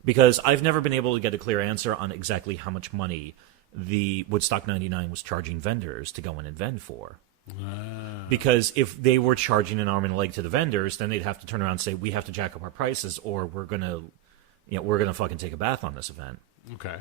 Because I've never been able to get a clear answer on exactly how much money the Woodstock 99 was charging vendors to go in and vend for. Because if they were charging an arm and a leg to the vendors, then they'd have to turn around and say, we have to jack up our prices or we're going to fucking take a bath on this event. Okay.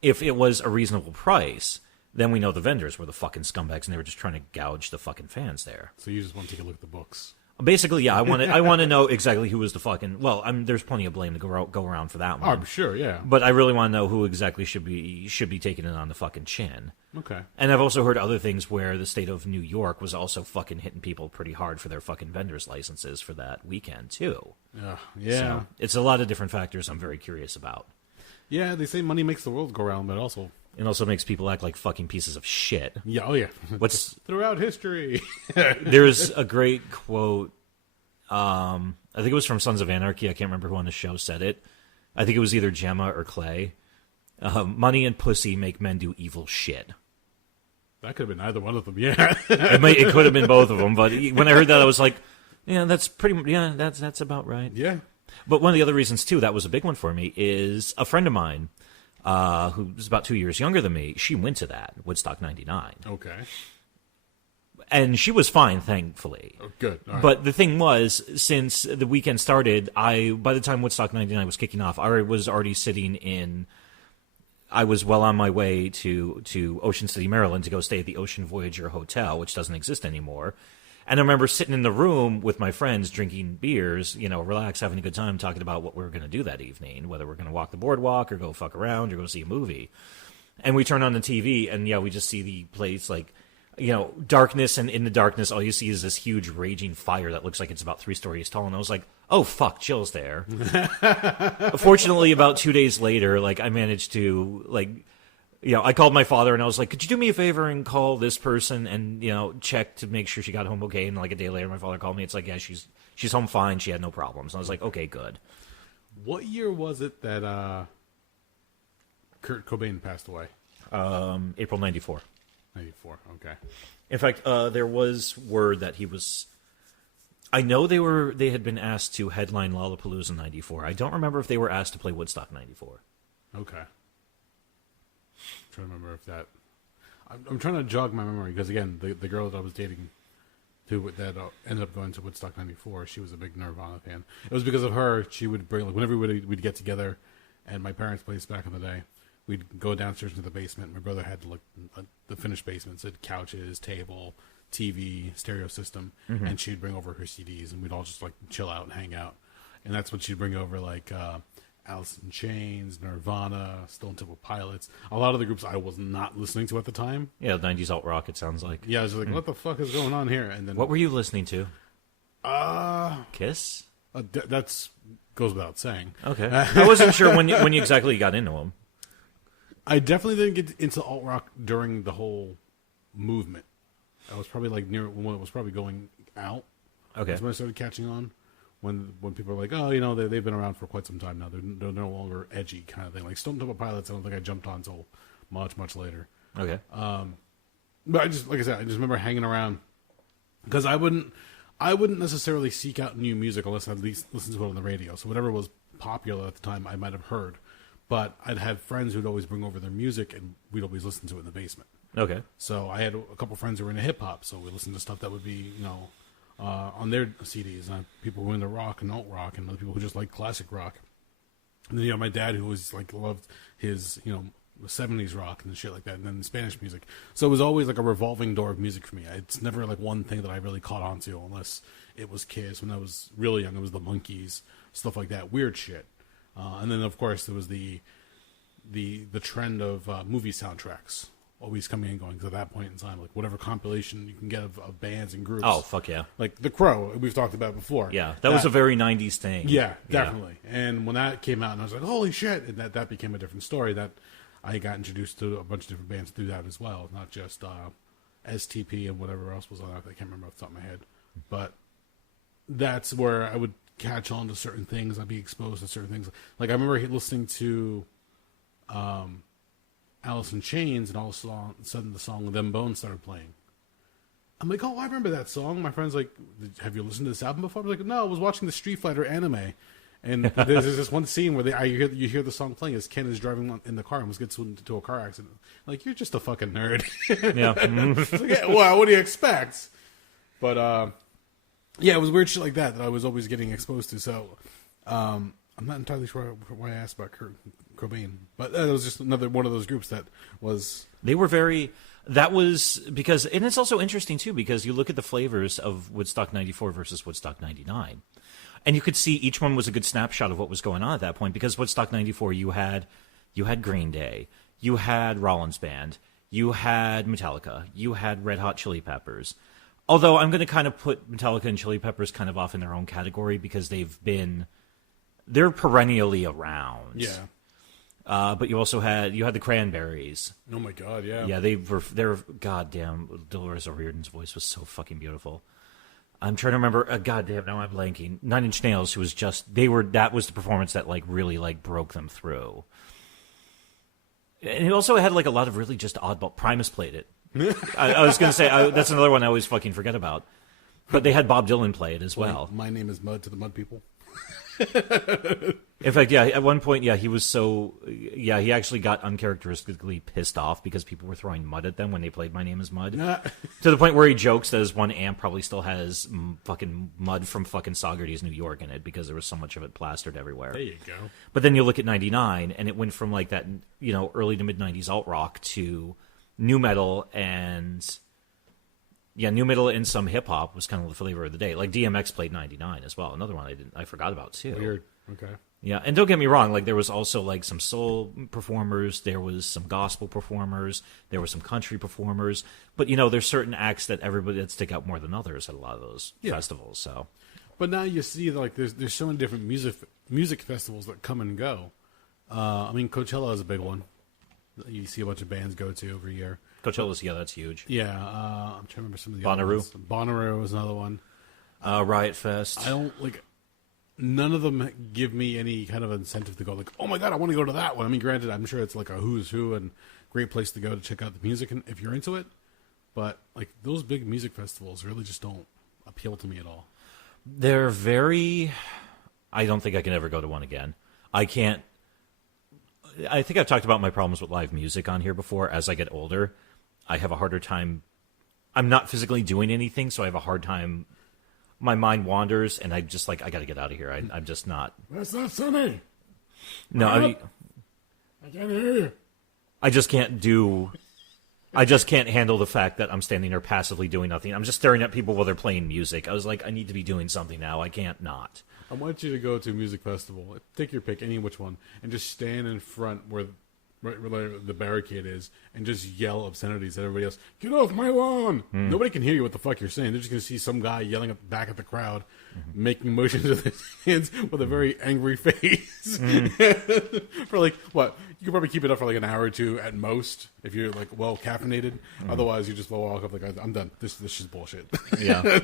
If it was a reasonable price, then we know the vendors were the fucking scumbags and they were just trying to gouge the fucking fans there. So you just want to take a look at the books. Basically, I want to know exactly who was the fucking. Well, there's plenty of blame to go around for that one. Oh, I'm sure, yeah. But I really want to know who exactly should be taking it on the fucking chin. Okay. And I've also heard other things where the state of New York was also fucking hitting people pretty hard for their fucking vendors licenses for that weekend too. Yeah. So it's a lot of different factors I'm very curious about. Yeah, they say money makes the world go round, but also it also makes people act like fucking pieces of shit. Yeah, oh yeah. What's throughout history? There's a great quote. I think it was from Sons of Anarchy. I can't remember who on the show said it. I think it was either Gemma or Clay. Money and pussy make men do evil shit. That could have been either one of them. Yeah, it could have been both of them. But when I heard that, I was like, yeah, that's that's about right. Yeah. But one of the other reasons too, that was a big one for me, is a friend of mine who was about 2 years younger than me. She went to that Woodstock 99. Okay. And she was fine, thankfully. Oh, good. All right. But the thing was, since the weekend started, by the time Woodstock 99 was kicking off, I was already I was well on my way to Ocean City, Maryland, to go stay at the Ocean Voyager Hotel, which doesn't exist anymore. And I remember sitting in the room with my friends, drinking beers, relax, having a good time, talking about what we were going to do that evening, whether we're going to walk the boardwalk or go fuck around or go see a movie. And we turn on the TV, and we just see the place like, darkness, and in the darkness, all you see is this huge raging fire that looks like it's about 3 stories tall. And I was like, oh, fuck, chills there. Fortunately, about 2 days later, I managed to, I called my father and I was like, could you do me a favor and call this person and, check to make sure she got home okay? And a day later, my father called me. It's like, yeah, she's home fine. She had no problems. And I was like, okay, good. What year was it that Kurt Cobain passed away? April 94. 94, okay. In fact, there was word that he was... I know they had been asked to headline Lollapalooza 94. I don't remember if they were asked to play Woodstock 94. Okay. I'm trying to remember if that... I'm trying to jog my memory because again, the girl that I was dating, that ended up going to Woodstock '94, she was a big Nirvana fan. It was because of her. She would bring like whenever we'd get together, and my parents' place back in the day, we'd go downstairs into the basement. My brother had like the finished basement, so it had couches, table, TV, stereo system, and she'd bring over her CDs, and we'd all just like chill out and hang out. And that's what she'd bring over, like Alice in Chains, Nirvana, Stone Temple Pilots. A lot of the groups I was not listening to at the time. Yeah, 90s alt rock, it sounds like. Yeah, I was like, what the fuck is going on here? And then what were you listening to? Kiss? That's goes without saying. Okay. I wasn't sure when you exactly got into them. I definitely didn't get into alt rock during the whole movement. I was probably like near when it was probably going out. Okay. That's when I started catching on. When people are like, oh, you know, they've been around for quite some time now. They're no longer edgy kind of thing. Like Stone Temple Pilots, I don't think I jumped on until much later. Okay. But I just, like I said, I just remember hanging around because I wouldn't necessarily seek out new music unless I'd at least listen to it on the radio. So whatever was popular at the time, I might have heard. But I'd had friends who'd always bring over their music, and we'd always listen to it in the basement. Okay. So I had a couple friends who were into hip hop, so we listened to stuff that would be, you know, on their CDs. People who were into rock and alt rock, and other people who just like classic rock. And then you know my dad who was like loved his, you know, 70s rock and shit like that, and then Spanish music. So it was always like a revolving door of music for me. It's never like one thing that I really caught on to, unless it was Kiss. When I was really young, it was the Monkees, stuff like that, weird shit. And then of course there was the trend of movie soundtracks always coming and going. Because at that point in time, like whatever compilation you can get of bands and groups. Oh fuck yeah! Like The Crow, we've talked about before. Yeah, that was a very 90s thing. Yeah, definitely. Yeah. And when that came out, and I was like, holy shit! And that became a different story. That I got introduced to a bunch of different bands through that as well, not just STP and whatever else was on it. I can't remember off the top of my head, but that's where I would catch on to certain things. I'd be exposed to certain things. Like I remember listening to Alice in Chains, and all of a sudden the song "Them Bones" started playing. I'm like, oh, I remember that song. My friend's like, have you listened to this album before? I was like, no, I was watching the Street Fighter anime. And there's this one scene where you hear the song playing as Ken is driving in the car and almost gets into a car accident. Like, you're just a fucking nerd. Yeah. Like, yeah, well, what do you expect? But, yeah, it was weird shit like that I was always getting exposed to. So, I'm not entirely sure why I asked about Kurt Cobain. But that was just another one of those groups that was... They were very... That was because... And it's also interesting, too, because you look at the flavors of Woodstock 94 versus Woodstock 99. And you could see each one was a good snapshot of what was going on at that point. Because Woodstock 94, you had Green Day. You had Rollins Band. You had Metallica. You had Red Hot Chili Peppers. Although I'm going to kind of put Metallica and Chili Peppers kind of off in their own category because they're perennially around. Yeah. But you also had the Cranberries. Oh my god, yeah. Yeah, they're goddamn. Dolores O'Riordan's voice was so fucking beautiful. I'm trying to remember. Goddamn, now I'm blanking. 9 Inch Nails, who was that was the performance that like really like broke them through. And he also had like a lot of really just oddball. Primus played it. I was going to say that's another one I always fucking forget about. But they had Bob Dylan play it as well. My Name is Mud to the Mud People. In fact, yeah, at one point, yeah, he was so... Yeah, he actually got uncharacteristically pissed off because people were throwing mud at them when they played My Name is Mud. To the point where he jokes that his one amp probably still has fucking mud from fucking Saugerties, New York in it because there was so much of it plastered everywhere. There you go. But then you look at 99, and it went from like that, you know, early to mid-90s alt-rock to new metal and... Yeah, new metal and some hip hop was kind of the flavor of the day. Like DMX played 99 as well. Another one I forgot about too. Weird. Okay. Yeah, and don't get me wrong, like there was also like some soul performers, there was some gospel performers, there were some country performers, but you know, there's certain acts that stick out more than others at a lot of those festivals. So, but now you see like there's so many different music festivals that come and go. I mean, Coachella is a big one. You see a bunch of bands go to every year. Coachella's, yeah, that's huge. Yeah, I'm trying to remember some of the Bonnaroo. other ones. Bonnaroo was another one. Riot Fest. I don't none of them give me any kind of incentive to go like, oh my god, I want to go to that one. I mean, granted, I'm sure it's like a who's who and great place to go to check out the music and if you're into it. But like those big music festivals really just don't appeal to me at all. They're very. I don't think I can ever go to one again. I can't. I think I've talked about my problems with live music on here before. As I get older, I have a harder time. I'm not physically doing anything, so I have a hard time. My mind wanders, and I just like, I got to get out of here. I'm just not. That's not sunny. No, I can't hear you. I just can't handle the fact that I'm standing there passively doing nothing. I'm just staring at people while they're playing music. I was like, I need to be doing something now. I can't not. I want you to go to a music festival. Take your pick, any which one, and just stand in front where the barricade is and just yell obscenities at everybody else. Get off my lawn! Nobody can hear you what the fuck you're saying. They're just going to see some guy yelling back at the crowd, making motions with his hands with a very angry face. For like, what? You could probably keep it up for like an hour or two at most if you're like well caffeinated. Otherwise, you just walk up like, I'm done. This is bullshit. Yeah.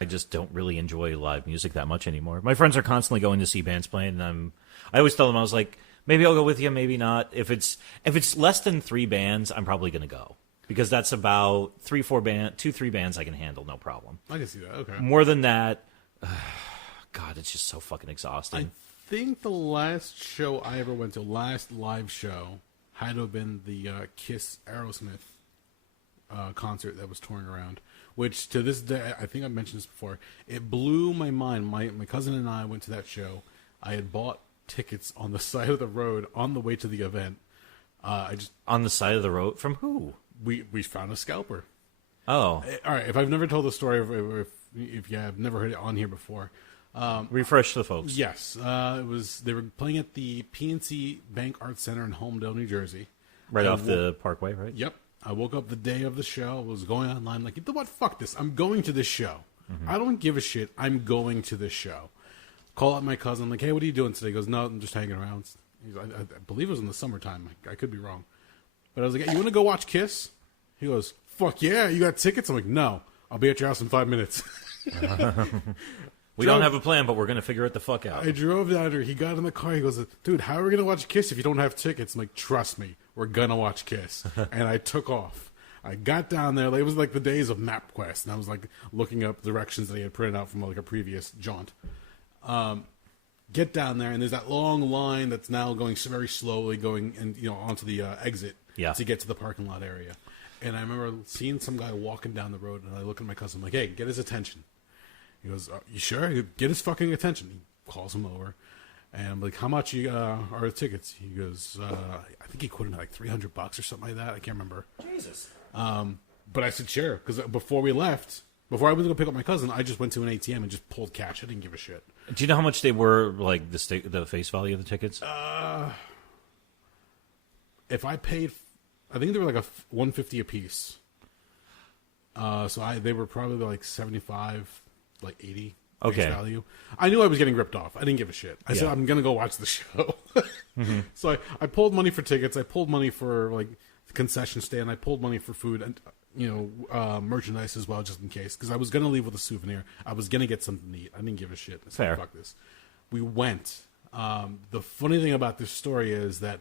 I just don't really enjoy live music that much anymore. My friends are constantly going to see bands playing, and I always tell them, I was like, maybe I'll go with you, maybe not. If it's less than 3 bands, I'm probably going to go. Because that's about 3 bands I can handle, no problem. I can see that, okay. More than that, God, it's just so fucking exhausting. I think the last show I ever went to, last live show, had to have been the Kiss Aerosmith concert that was touring around. Which, to this day, I think I've mentioned this before, it blew my mind. My cousin and I went to that show. I had bought tickets on the side of the road on the way to the event. On the side of the road? From who? We found a scalper. Oh. All right, if I've never told the story, if you have never heard it on here before. Refresh the folks. Yes. They were playing at the PNC Bank Arts Center in Holmdel, New Jersey. Right off the Parkway, right? Yep. I woke up the day of the show, was going online, like, you know what, fuck this. I'm going to this show. I don't give a shit. I'm going to this show. Call out my cousin, like, hey, what are you doing today? He goes, no, I'm just hanging around. I believe it was in the summertime. I could be wrong. But I was like, hey, you want to go watch Kiss? He goes, fuck yeah, you got tickets? I'm like, no, I'll be at your house in 5 minutes. We don't have a plan, but we're going to figure it the fuck out. I drove down there. He got in the car. He goes, dude, how are we going to watch Kiss if you don't have tickets? I'm like, trust me, we're going to watch Kiss. And I took off. I got down there. It was like the days of MapQuest. And I was like looking up directions that he had printed out from like a previous jaunt. Get down there, and there's that long line that's now going very slowly going and onto the exit to get to the parking lot area. And I remember seeing some guy walking down the road, and I look at my cousin, I'm like, hey, get his attention. He goes, you sure? Get his fucking attention. He calls him over, and I'm like, how much are the tickets? He goes, I think he quoted me like $300 or something like that. I can't remember. Jesus. But I said, sure, because before we left, before I went to go pick up my cousin, I just went to an ATM and just pulled cash. I didn't give a shit. Do you know how much they were, like the face value of the tickets? If I paid, I think they were like a $150 a piece. So they were probably like 75, like 80 face value. I knew I was getting ripped off. I didn't give a shit. I said I'm gonna go watch the show. So I pulled money for tickets. I pulled money for like the concession stand. I pulled money for food and merchandise as well, just in case, because I was gonna leave with a souvenir. I was gonna get something to eat. I didn't give a shit. I said, fair. Fuck this. We went. The funny thing about this story is that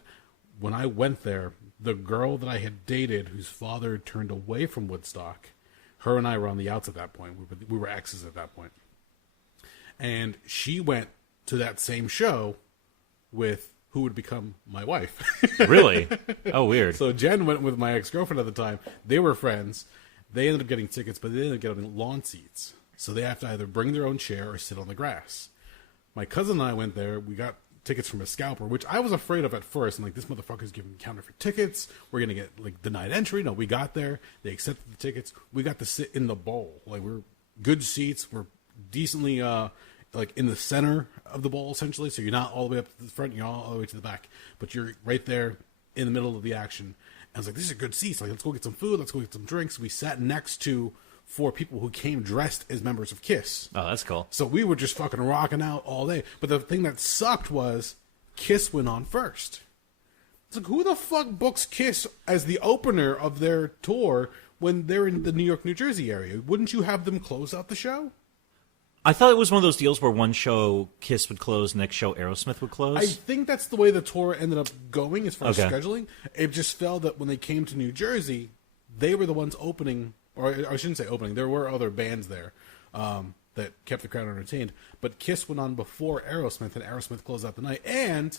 when I went there, the girl that I had dated, whose father turned away from Woodstock, her and I were on the outs at that point. We were exes at that point. And she went to that same show with who would become my wife. Really? Oh, weird. So Jen went with my ex-girlfriend at the time. They were friends. They ended up getting tickets, but they ended up getting lawn seats. So they have to either bring their own chair or sit on the grass. My cousin and I went there. We got tickets from a scalper, which I was afraid of at first. I'm like, this motherfucker's giving counterfeit tickets. We're going to get like denied entry. No, we got there. They accepted the tickets. We got to sit in the bowl. Like, we're good seats. We're decently like in the center of the bowl, essentially. So you're not all the way up to the front. You're all the way to the back. But you're right there in the middle of the action. And I was like, these are good seats. Like, let's go get some food. Let's go get some drinks. We sat next to 4 people who came dressed as members of Kiss. Oh, that's cool. So we were just fucking rocking out all day. But the thing that sucked was Kiss went on first. It's like, who the fuck books Kiss as the opener of their tour when they're in the New York, New Jersey area? Wouldn't you have them close out the show? I thought it was one of those deals where one show Kiss would close, next show Aerosmith would close. I think that's the way the tour ended up going as far as scheduling. It just fell that when they came to New Jersey, they were the ones opening. Or I shouldn't say opening. There were other bands there that kept the crowd entertained. But Kiss went on before Aerosmith, and Aerosmith closed out the night. And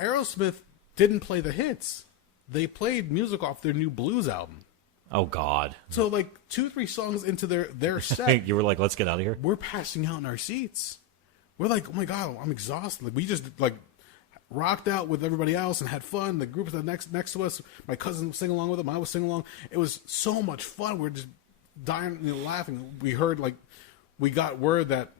Aerosmith didn't play the hits. They played music off their new blues album. Oh, God. So, like, 2-3 songs into their set, You were like, let's get out of here? we're passing out in our seats. We're like, oh, my God, I'm exhausted. Like, we just, like, rocked out with everybody else and had fun. The group that next to us, my cousin was singing along with them. I was singing along. It was so much fun. We were just dying, laughing. We heard, like, we got word that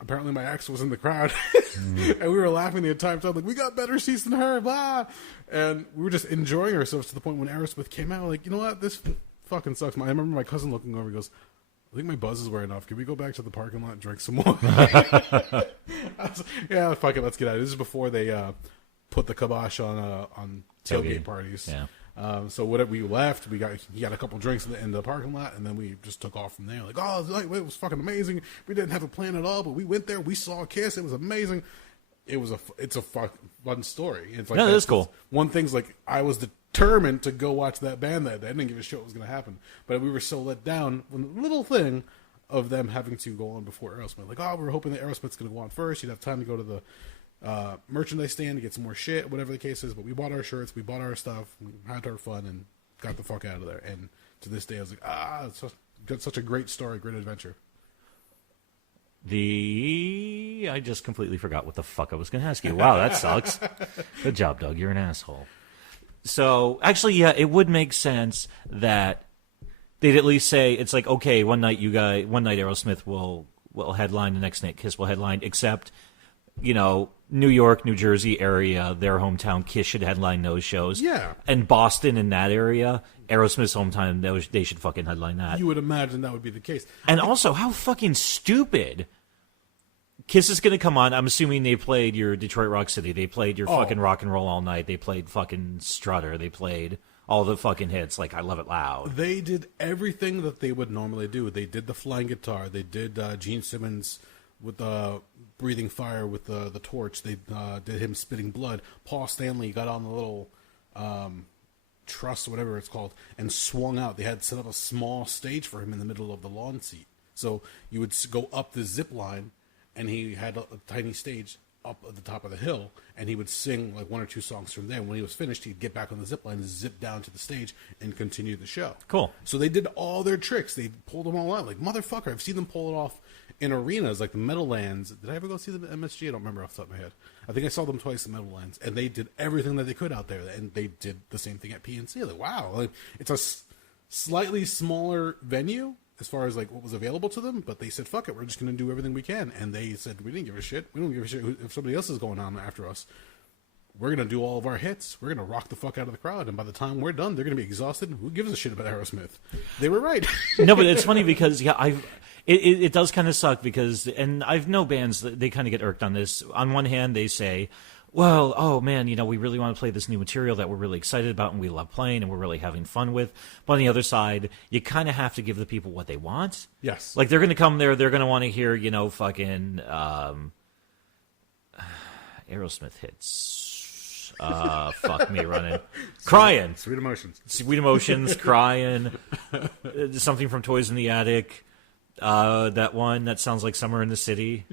apparently my ex was in the crowd. And we were laughing the entire time, like, we got better seats than her, blah. And we were just enjoying ourselves to the point when Aerosmith came out, like, you know what, this fucking sucks. I remember my cousin looking over, he goes, I think my buzz is wearing off. Can we go back to the parking lot and drink some more? Yeah, fuck it, let's get out. This is before they put the kibosh on tailgate parties. Yeah. So whatever, we left, he got a couple drinks in the parking lot, and then we just took off from there. Like, oh, it was fucking amazing. We didn't have a plan at all, but we went there. We saw Kiss. It was amazing. It's a fun story. It's like, no, that's cool. One thing's like, I was determined to go watch that band that day. I didn't give a shit what was going to happen, but we were so let down when the little thing of them having to go on before Aerosmith. Like, oh, we were hoping that Aerosmith's going to go on first. You'd have time to go to the merchandise stand to get some more shit, whatever the case is. But we bought our shirts, we bought our stuff, we had our fun, and got the fuck out of there. And to this day, I was like, it's such a great story, great adventure. I just completely forgot what the fuck I was going to ask you. Wow, that sucks. Good job, Doug. You're an asshole. So, actually, yeah, it would make sense that they'd at least say, it's like, okay, one night Aerosmith will headline, the next night Kiss will headline, except, New York, New Jersey area, their hometown, Kiss should headline those shows. Yeah. And Boston in that area, Aerosmith's hometown, they should fucking headline that. You would imagine that would be the case. And also, how fucking stupid. Kiss is going to come on. I'm assuming they played your Detroit Rock City. They played your fucking Rock and Roll All Night. They played fucking Strutter. They played all the fucking hits like I Love It Loud. They did everything that they would normally do. They did the flying guitar. They did Gene Simmons with the breathing fire with the torch. They did him spitting blood. Paul Stanley got on the little truss, whatever it's called, and swung out. They had set up a small stage for him in the middle of the lawn seat. So you would go up the zip line, and he had a tiny stage up at the top of the hill, and he would sing like 1 or 2 songs from there. When he was finished, he'd get back on the zip line, zip down to the stage, and continue the show. Cool. So they did all their tricks. They pulled them all out. Like, motherfucker, I've seen them pull it off in arenas like the Meadowlands. Did I ever go see them at MSG? I don't remember off the top of my head. I think I saw them twice at Meadowlands, and they did everything that they could out there, and they did the same thing at PNC. Like, wow, like, it's a slightly smaller venue as far as like what was available to them, but they said, fuck it, we're just going to do everything we can. And they said, we didn't give a shit. We don't give a shit if somebody else is going on after us. We're going to do all of our hits. We're going to rock the fuck out of the crowd. And by the time we're done, they're going to be exhausted. Who gives a shit about Aerosmith? They were right. No, but it's funny because, yeah, it does kind of suck because, and I've known bands that they kind of get irked on this. On one hand, they say, well, oh man, we really want to play this new material that we're really excited about and we love playing and we're really having fun with. But on the other side, you kind of have to give the people what they want. Yes. Like they're going to come there, they're going to want to hear, fucking Aerosmith hits. Fuck me running. Crying. Sweet Emotions. Sweet Emotions, Crying. Something from Toys in the Attic. That one that sounds like Summer in the City.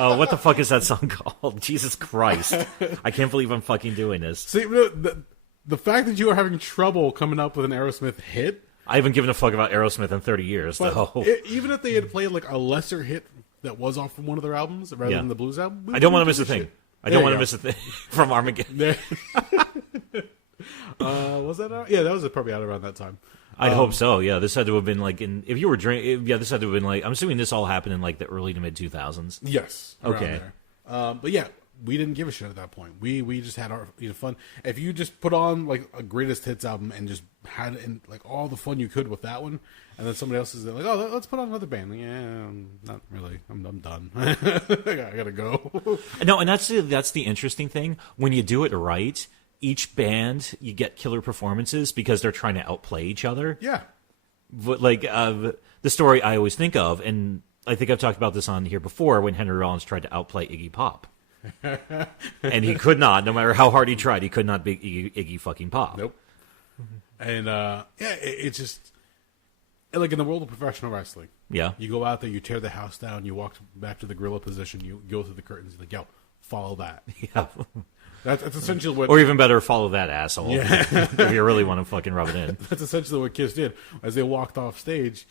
Oh, what the fuck is that song called? Jesus Christ. I can't believe I'm fucking doing this. See, the fact that you are having trouble coming up with an Aerosmith hit. I haven't given a fuck about Aerosmith in 30 years, though. Even if they had played like a lesser hit that was off from one of their albums rather than the blues album. I don't want to miss a thing. I don't want to miss a thing from Armageddon. Was that out? Yeah, that was probably out around that time. I'd hope so. Yeah, this had to have been like if you were drinking. Yeah, this had to have been like. I'm assuming this all happened in like the early to mid 2000s. Yes. Okay. But yeah, we didn't give a shit at that point. We just had our fun. If you just put on like a greatest hits album and just had like all the fun you could with that one, and then somebody else is there like, oh, let's put on another band. Like, yeah, not really. I'm done. I gotta go. No, and that's the interesting thing when you do it right. Each band, you get killer performances because they're trying to outplay each other. Yeah. But like the story I always think of, and I think I've talked about this on here before, when Henry Rollins tried to outplay Iggy Pop. And he could not, no matter how hard he tried, he could not beat Iggy fucking Pop. Nope. And yeah, it's just like in the world of professional wrestling. Yeah. You go out there, you tear the house down, you walk back to the gorilla position, you go through the curtains, like, yo, follow that. Yeah. That's essentially what... Or even better, follow that asshole. Yeah. If you really want to fucking rub it in. That's essentially what Kiss did. As they walked off stage,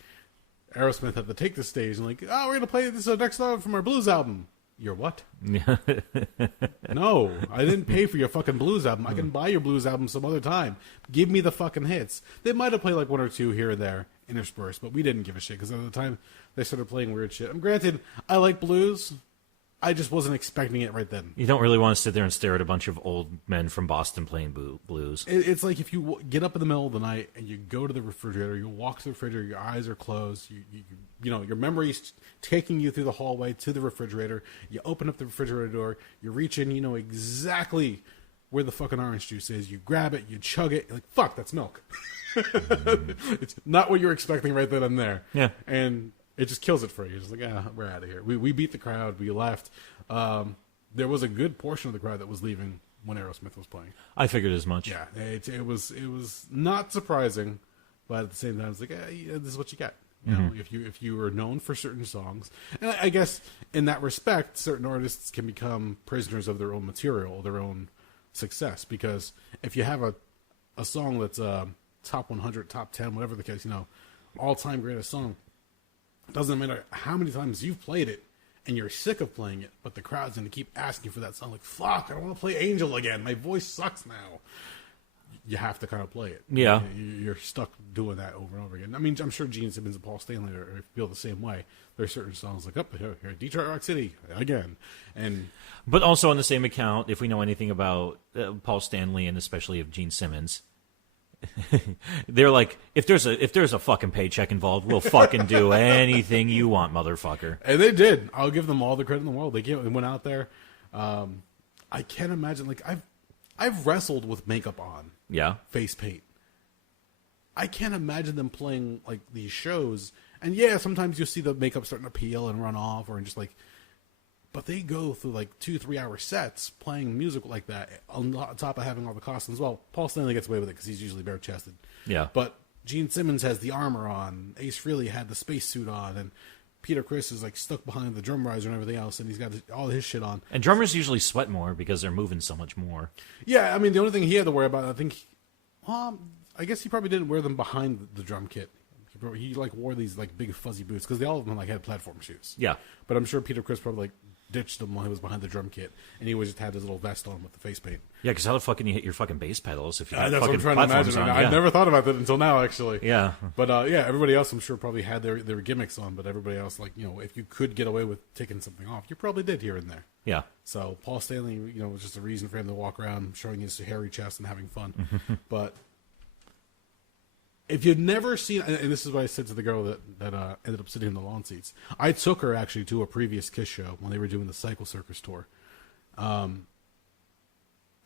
Aerosmith had to take the stage and like, oh, we're going to play this next song from our blues album. Your what? No, I didn't pay for your fucking blues album. I can buy your blues album some other time. Give me the fucking hits. They might have played like one or two here and there interspersed, but we didn't give a shit because at the time they started playing weird shit. And granted, I like blues. I just wasn't expecting it right then. You don't really want to sit there and stare at a bunch of old men from Boston playing blues. It's like if you get up in the middle of the night and you go to the refrigerator, you walk to the refrigerator, your eyes are closed, you know, your memory's taking you through the hallway to the refrigerator, you open up the refrigerator door, you reach in, you know exactly where the fucking orange juice is, you grab it, you chug it, you're like, fuck, that's milk. It's not what you're expecting right then and there. Yeah. And it just kills it for you. It's like, we're out of here. We beat the crowd. We left. There was a good portion of the crowd that was leaving when Aerosmith was playing. I figured as much. Yeah, it was not surprising, but at the same time, it's like, yeah, this is what you get. You know, if you are known for certain songs, and I guess in that respect, certain artists can become prisoners of their own material, their own success. Because if you have a song that's top 100, top 10, whatever the case, you know, all-time greatest song. Doesn't matter how many times you've played it and you're sick of playing it, but the crowd's going to keep asking for that song. Like, fuck, I don't want to play Angel again. My voice sucks now. You have to kind of play it. Yeah. You're stuck doing that over and over again. I mean, I'm sure Gene Simmons and Paul Stanley feel the same way. There are certain songs like, up here, Detroit Rock City, again. But also on the same account, if we know anything about Paul Stanley and especially of Gene Simmons, they're like, if there's a fucking paycheck involved, we'll fucking do anything you want, motherfucker. And they did. I'll give them all the credit in the world. They went out there. I can't imagine. Like I've wrestled with makeup on. Yeah. Face paint. I can't imagine them playing like these shows. And yeah, sometimes you'll see the makeup starting to peel and run off, or just like. But they go through like 2-3 hour sets playing music like that on top of having all the costumes. Well, Paul Stanley gets away with it because he's usually bare chested. Yeah. But Gene Simmons has the armor on. Ace Frehley had the spacesuit on, and Peter Criss is like stuck behind the drum riser and everything else, and he's got all his shit on. And drummers usually sweat more because they're moving so much more. Yeah, I mean the only thing he had to worry about, I think, I guess he probably didn't wear them behind the drum kit. He like wore these like big fuzzy boots because all of them like had platform shoes. Yeah. But I'm sure Peter Criss probably like ditched him while he was behind the drum kit, and he always just had his little vest on with the face paint. Yeah, because how the fuck can you hit your fucking bass pedals if you have that's what I'm fucking trying to platforms imagine. on? Yeah. I never thought about that until now, actually. Yeah. But yeah, everybody else I'm sure probably had their gimmicks on, but everybody else, like, you know, if you could get away with taking something off, you probably did here and there. Yeah. So Paul Stanley, you know, was just a reason for him to walk around showing his hairy chest and having fun. But if you've never seen, and this is what I said to the girl that ended up sitting in the lawn seats, I took her actually to a previous Kiss show when they were doing the Cycle Circus tour. And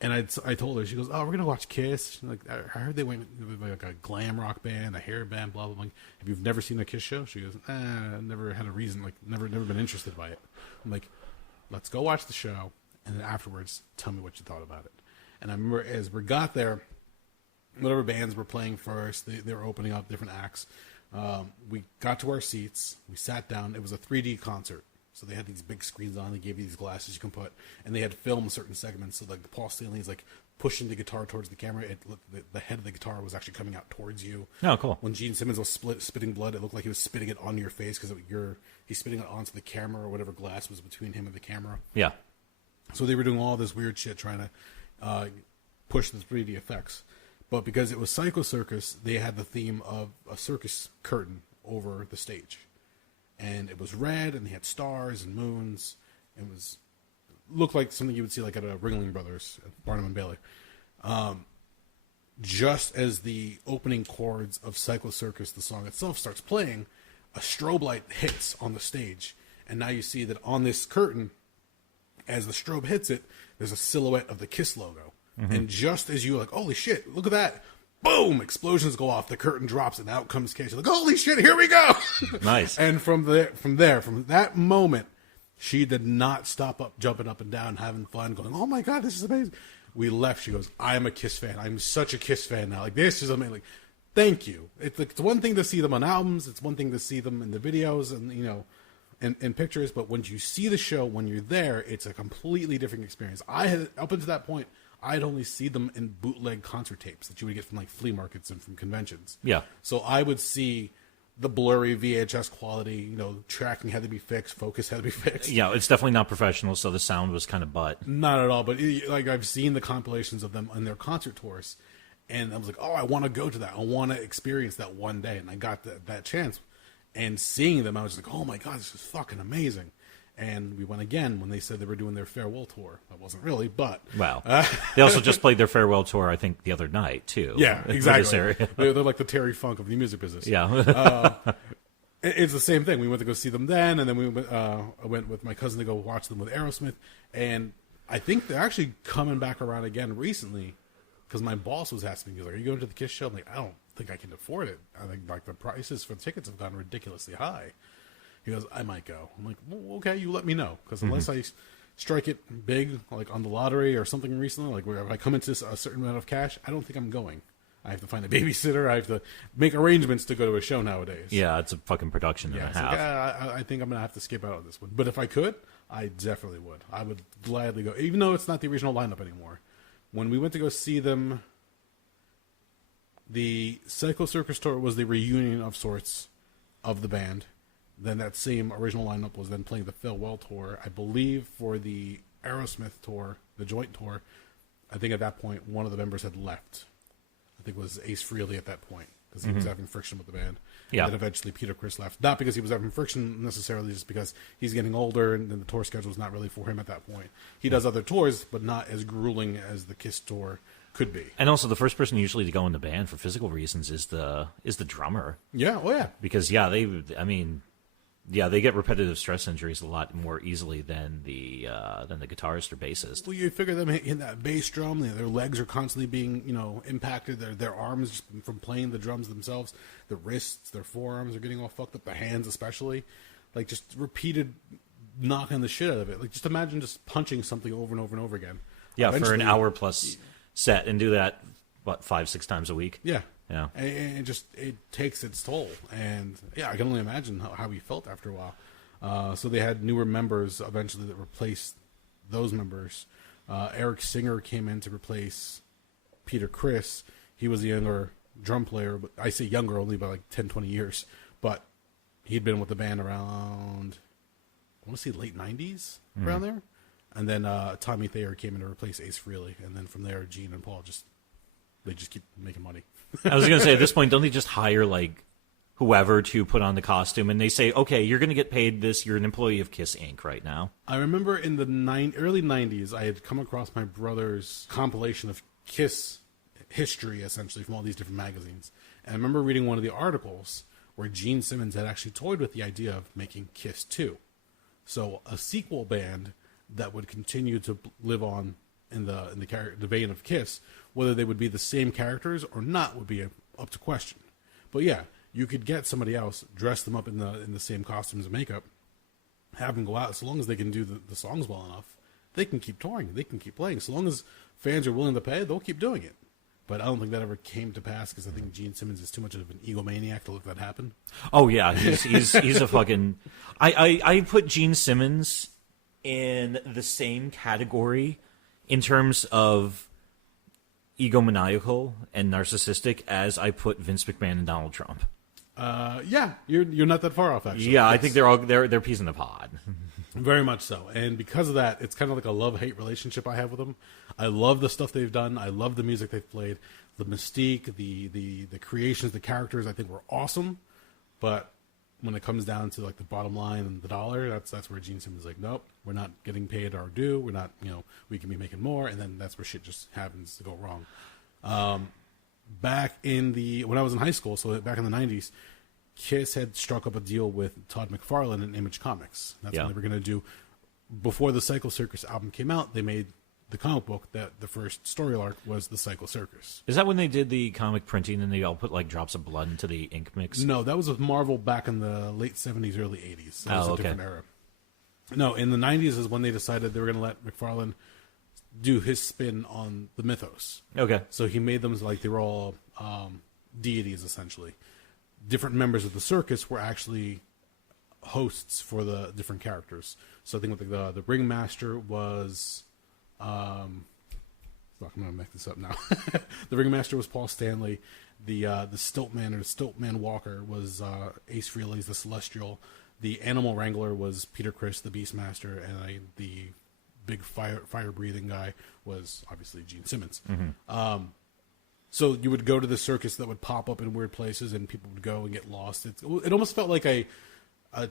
I told her, she goes, "Oh, we're gonna watch Kiss." She's like, I heard they went like a glam rock band, a hair band, blah blah blah. Have you never seen a Kiss show? She goes, never had a reason, like never been interested by it. I'm like, let's go watch the show, and then afterwards, tell me what you thought about it. And I remember as we got there, whatever bands were playing first, they were opening up different acts. We got to our seats, we sat down. It was a 3D concert. So they had these big screens on. They gave you these glasses you can put, and they had filmed certain segments. So like Paul Stanley's like pushing the guitar towards the camera. The head of the guitar was actually coming out towards you. Oh, cool. When Gene Simmons was spitting blood, it looked like he was spitting it on your face because he's spitting it onto the camera or whatever glass was between him and the camera. Yeah. So they were doing all this weird shit trying to push the 3D effects. But because it was Psycho Circus, they had the theme of a circus curtain over the stage. And it was red, and they had stars and moons. It looked like something you would see like at a Ringling Brothers, at Barnum and Bailey. Just as the opening chords of Psycho Circus, the song itself, starts playing, a strobe light hits on the stage. And now you see that on this curtain, as the strobe hits it, there's a silhouette of the Kiss logo. Mm-hmm. And just as you're like, holy shit, look at that. Boom! Explosions go off. The curtain drops, and out comes Kiss. You're like, holy shit! Here we go! Nice. And from that moment, she did not stop jumping up and down, having fun, going, "Oh my god, this is amazing!" We left. She goes, "I am a Kiss fan. I'm such a Kiss fan now. Like this is amazing. Like, thank you. It's one thing to see them on albums. It's one thing to see them in the videos and in pictures. But when you see the show, when you're there, it's a completely different experience. I had up until that point, I'd only see them in bootleg concert tapes that you would get from like flea markets and from conventions. Yeah. So I would see the blurry VHS quality, tracking had to be fixed, focus had to be fixed. Yeah, it's definitely not professional, so the sound was kind of butt. Not at all, but like I've seen the compilations of them on their concert tours, and I was like, oh, I want to go to that. I want to experience that one day, and I got that chance. And seeing them, I was like, oh my God, this is fucking amazing. And we went again when they said they were doing their farewell tour. That wasn't really, but... Wow. They also just played their farewell tour, I think, the other night, too. Yeah, exactly. This area. They're like the Terry Funk of the music business. Yeah. It's the same thing. We went to go see them then, and then I went with my cousin to go watch them with Aerosmith. And I think they're actually coming back around again recently, because my boss was asking me, he was like, are you going to the Kiss show? I'm like, I don't think I can afford it. I think like the prices for tickets have gone ridiculously high. He goes, I might go. I'm like, well, okay, you let me know. Because unless I strike it big, like on the lottery or something recently, like where if I come into a certain amount of cash, I don't think I'm going. I have to find a babysitter. I have to make arrangements to go to a show nowadays. Yeah, it's a fucking production and a half. Like, I think I'm going to have to skip out on this one. But if I could, I definitely would. I would gladly go, even though it's not the original lineup anymore. When we went to go see them, the Psycho Circus tour was the reunion of sorts of the band. Then that same original lineup was then playing the farewell tour. I believe for the Aerosmith tour, the joint tour, I think at that point one of the members had left. I think it was Ace Frehley at that point because he was having friction with the band. Yeah. And then eventually Peter Criss left. Not because he was having friction necessarily, just because he's getting older and then the tour schedule is not really for him at that point. He does other tours, but not as grueling as the Kiss tour could be. And also, the first person usually to go in the band for physical reasons is the drummer. Yeah, oh yeah. Because they get repetitive stress injuries a lot more easily than the guitarist or bassist. Well, you figure them hitting that bass drum, their legs are constantly being, impacted. Their arms from playing the drums themselves, the wrists, their forearms are getting all fucked up. The hands, especially, like just repeated knocking the shit out of it. Like just imagine just punching something over and over and over again. Yeah, for an hour plus set, and do that 5-6 times a week. Yeah. Yeah, and it takes its toll, and yeah, I can only imagine how he felt after a while. So they had newer members eventually that replaced those members. Eric Singer came in to replace Peter Criss. He was a younger drum player, but I say younger only by like 10, 20 years. But he'd been with the band around, I want to say late 90s, around there. And then Tommy Thayer came in to replace Ace Frehley, and then from there, Gene and Paul they just keep making money. I was going to say, at this point, don't they just hire, like, whoever to put on the costume, and they say, okay, you're going to get paid this, you're an employee of Kiss Inc. right now? I remember in the early 90s, I had come across my brother's compilation of Kiss history, essentially, from all these different magazines. And I remember reading one of the articles where Gene Simmons had actually toyed with the idea of making Kiss 2. So a sequel band that would continue to live on in the vein of Kiss. Whether they would be the same characters or not would be up to question. But yeah, you could get somebody else, dress them up in the same costumes and makeup, have them go out. So long as they can do the songs well enough, they can keep touring. They can keep playing. So long as fans are willing to pay, they'll keep doing it. But I don't think that ever came to pass because I think Gene Simmons is too much of an egomaniac to let that happen. Oh yeah, he's a fucking. I put Gene Simmons in the same category in terms of egomaniacal and narcissistic as I put Vince McMahon and Donald Trump. Yeah, you're not that far off, actually. Yeah, I think they're peas in the pod. Very much so. And because of that, it's kind of like a love-hate relationship I have with them. I love the stuff they've done. I love the music they've played. The mystique, the creations, the characters, I think were awesome. But when it comes down to like the bottom line and the dollar, that's where Gene Simmons is like, nope, we're not getting paid our due. We're not, we can be making more. And then that's where shit just happens to go wrong. Back when I was in high school, so back in the 90s, Kiss had struck up a deal with Todd McFarlane and Image Comics. That's what they were going to do. Before the Psycho Circus album came out, they made the comic book that the first story arc was the Psycho Circus. Is that when they did the comic printing and they all put like drops of blood into the ink mix? No, that was with Marvel back in the late 70s, early 80s. That was a different era. No, in the 90s is when they decided they were going to let McFarlane do his spin on the mythos. Okay. So he made them like they were all deities, essentially. Different members of the circus were actually hosts for the different characters. So I think the ringmaster was Fuck, I'm gonna make this up now. The ringmaster was Paul Stanley. The Stiltman or Stiltman Walker was Ace Frehley's the Celestial. The animal wrangler was Peter Criss, the Beastmaster, and the big fire breathing guy was obviously Gene Simmons. Mm-hmm. So you would go to the circus that would pop up in weird places, and people would go and get lost. It almost felt like a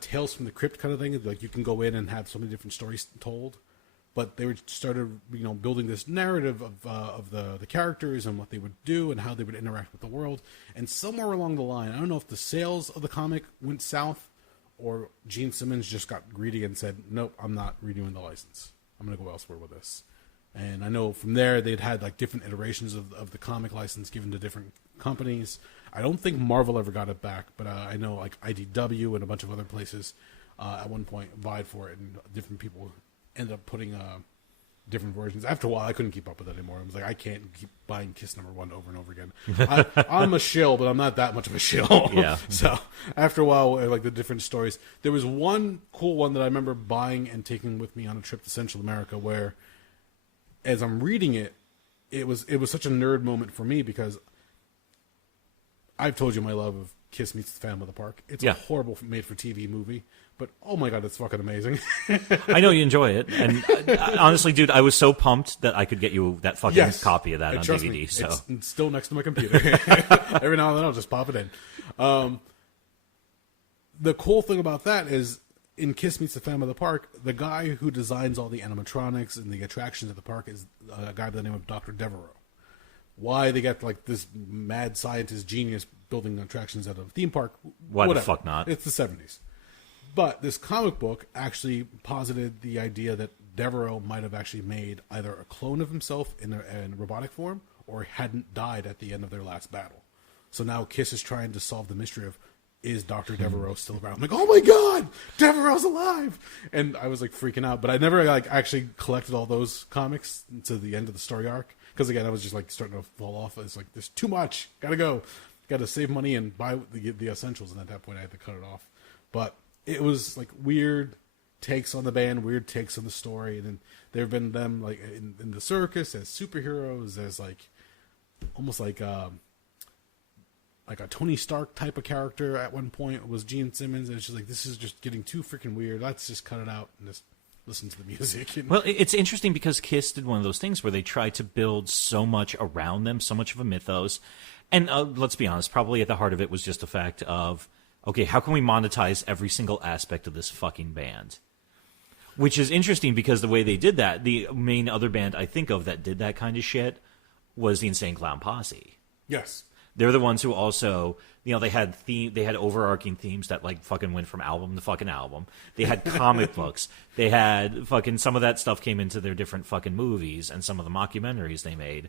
Tales from the Crypt kind of thing. Like you can go in and have so many different stories told. But they started, building this narrative of the characters and what they would do and how they would interact with the world. And somewhere along the line, I don't know if the sales of the comic went south or Gene Simmons just got greedy and said, nope, I'm not renewing the license. I'm going to go elsewhere with this. And I know from there they'd had like different iterations of the comic license given to different companies. I don't think Marvel ever got it back, but I know like IDW and a bunch of other places at one point vied for it, and different people ended up putting different versions. After a while, I couldn't keep up with it anymore. I was like, I can't keep buying Kiss #1 over and over again. I'm a shill, but I'm not that much of a shill. Yeah. So after a while, like the different stories, there was one cool one that I remember buying and taking with me on a trip to Central America, where as I'm reading it, it was such a nerd moment for me because I've told you my love of Kiss Meets the Phantom of the Park. It's a horrible made-for-TV movie, but oh my god, it's fucking amazing. I know you enjoy it, and honestly, dude, I was so pumped that I could get you that fucking copy of that on DVD. Me, so it's still next to my computer. Every now and then I'll just pop it in. The cool thing about that is, in Kiss Meets the Phantom of the Park, the guy who designs all the animatronics and the attractions at the park is a guy by the name of Dr. Devereaux. Why they got like this mad scientist genius building attractions at a theme park? Why whatever. the fuck not? It's the 70s. But this comic book actually posited the idea that Devereaux might have actually made either a clone of himself in robotic form or hadn't died at the end of their last battle. So now Kiss is trying to solve the mystery of, is Dr. Devereaux still around? I'm like, oh my god, Devereaux's alive! And I was like freaking out, but I never like actually collected all those comics to the end of the story arc. Because again, I was just like starting to fall off. It's like, there's too much. Gotta go. Gotta save money and buy the essentials. And at that point, I had to cut it off. But it was like weird takes on the band, weird takes on the story. And then there have been them like in the circus as superheroes, as like almost like a Tony Stark type of character at one point was Gene Simmons. And it's just like, this is just getting too freaking weird. Let's just cut it out and just listen to the music. Well, it's interesting because Kiss did one of those things where they tried to build so much around them, so much of a mythos. And let's be honest, probably at the heart of it was just the fact of, okay, how can we monetize every single aspect of this fucking band? Which is interesting because the way they did that, the main other band I think of that did that kind of shit was the Insane Clown Posse. Yes. They're the ones who also, they had overarching themes that like fucking went from album to fucking album. They had comic books. They had fucking, some of that stuff came into their different fucking movies and some of the mockumentaries they made.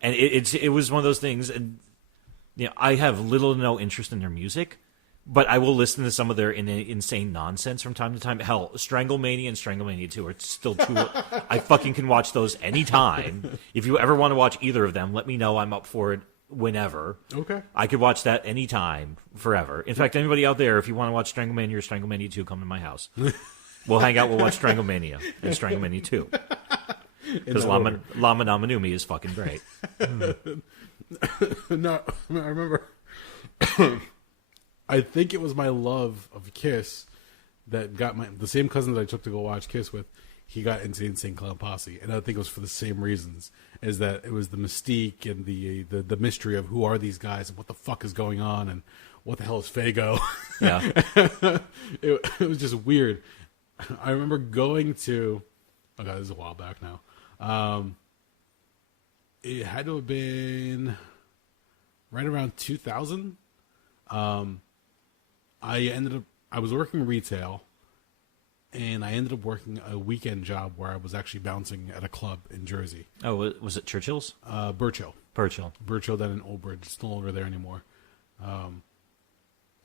And it was one of those things, and I have little to no interest in their music, but I will listen to some of their insane nonsense from time to time. Hell, Stranglemania and Stranglemania 2 are still two. I fucking can watch those anytime. If you ever want to watch either of them, let me know. I'm up for it. Whenever. Okay. I could watch that anytime, forever. In fact, anybody out there, if you want to watch Stranglemania or Stranglemania 2, come to my house. We'll hang out, we'll watch Stranglemania and Stranglemania 2. Because Lama Namanumi is fucking great. No, I remember. I think it was my love of Kiss that got the same cousin that I took to go watch Kiss with. He got into Insane Clown Posse, and I think it was for the same reasons, is that it was the mystique and the mystery of who are these guys and what the fuck is going on and what the hell is Fago. Yeah. it was just weird. I remember going to, oh god, this is a while back now. It had to have been right around 2000. I was working retail. And I ended up working a weekend job where I was actually bouncing at a club in Jersey. Oh, was it Churchill's? Birchill. Birchill down in Old Bridge. It's no longer there anymore.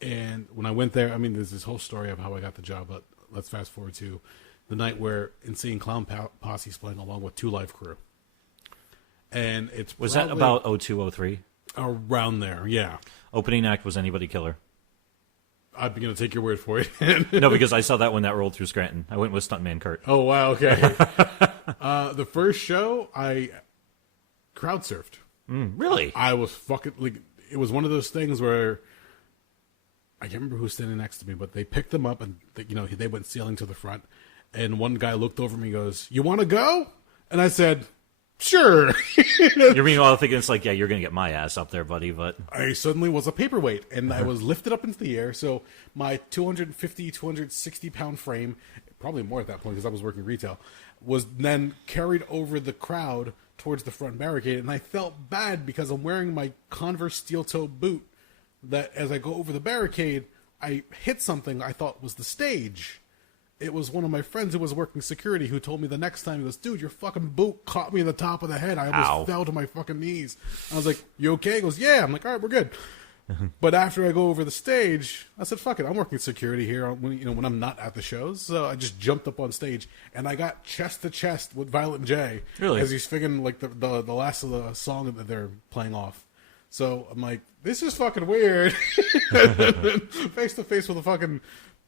And when I went there, I mean, there's this whole story of how I got the job, but let's fast forward to the night where Insane Clown Posse's playing along with Two Live Crew. And it's Was that about 0203? Around there, yeah. Opening act was Anybody Killer. I'm going to take your word for it. No, because I saw that when that rolled through Scranton. I went with Stuntman Kurt. Oh, wow, okay. The first show, I crowd surfed. Really? I was fucking like, it was one of those things where I can't remember who was standing next to me, but they picked them up and they went sailing to the front. And one guy looked over me and goes, "You want to go?" And I said, "Sure." You're meanwhile thinking it's like, yeah, you're going to get my ass up there, buddy. But I suddenly was a paperweight, and I was lifted up into the air. So my 250, 260-pound frame, probably more at that point because I was working retail, was then carried over the crowd towards the front barricade. And I felt bad because I'm wearing my Converse steel-toe boot that as I go over the barricade, I hit something I thought was the stage. It was one of my friends who was working security who told me the next time, he goes, "Dude, your fucking boot caught me in the top of the head. I almost fell to my fucking knees." I was like, "You okay?" He goes, "Yeah." I'm like, "All right, we're good." But after I go over the stage, I said, "Fuck it, I'm working security here when I'm not at the shows." So I just jumped up on stage and I got chest to chest with Violent J. Really? As he's figuring like the last of the song that they're playing off. So I'm like, this is fucking weird. Face to face with a fucking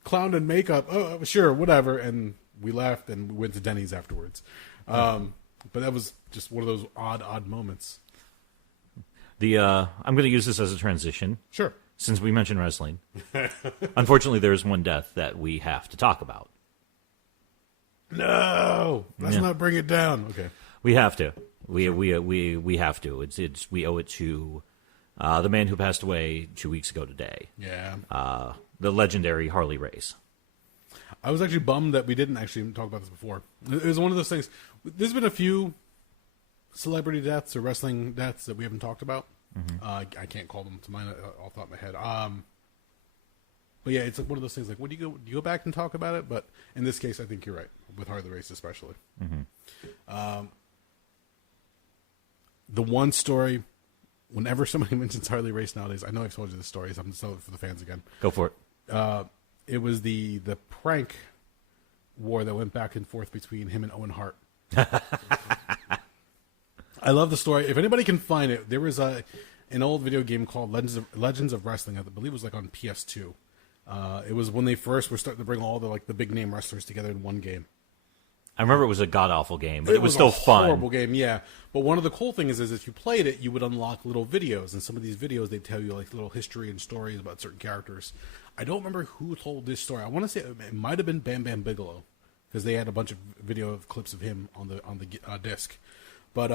clown in makeup. Oh, sure, whatever. And we left and we went to Denny's afterwards. But that was just one of those odd moments. I'm going to use this as a transition. Sure. Since we mentioned wrestling. Unfortunately, there's one death that we have to talk about. No, let's not bring it down. Okay. We have to. We have to. We owe it to the man who passed away 2 weeks ago today. Yeah. The legendary Harley Race. I was actually bummed that we didn't actually talk about this before. It was one of those things. There's been a few celebrity deaths or wrestling deaths that we haven't talked about. Mm-hmm. I can't call them to mind off the top of my head. But yeah, it's like one of those things. Like, do you go back and talk about it? But in this case, I think you're right with Harley Race especially. Mm-hmm. The one story, whenever somebody mentions Harley Race nowadays, I know I've told you this story, so I'm going to tell it for the fans again. Go for it. It was the prank war that went back and forth between him and Owen Hart. I love the story. If anybody can find it, there was an old video game called Legends of Wrestling. I believe it was like on PS2. It was when they first were starting to bring all the big name wrestlers together in one game. I remember it was a god-awful game, but it was still fun. Horrible game, yeah. But one of the cool things is if you played it, you would unlock little videos. And some of these videos, they tell you like little history and stories about certain characters. I don't remember who told this story. I want to say it might have been Bam Bam Bigelow, because they had a bunch of video clips of him on the disc. But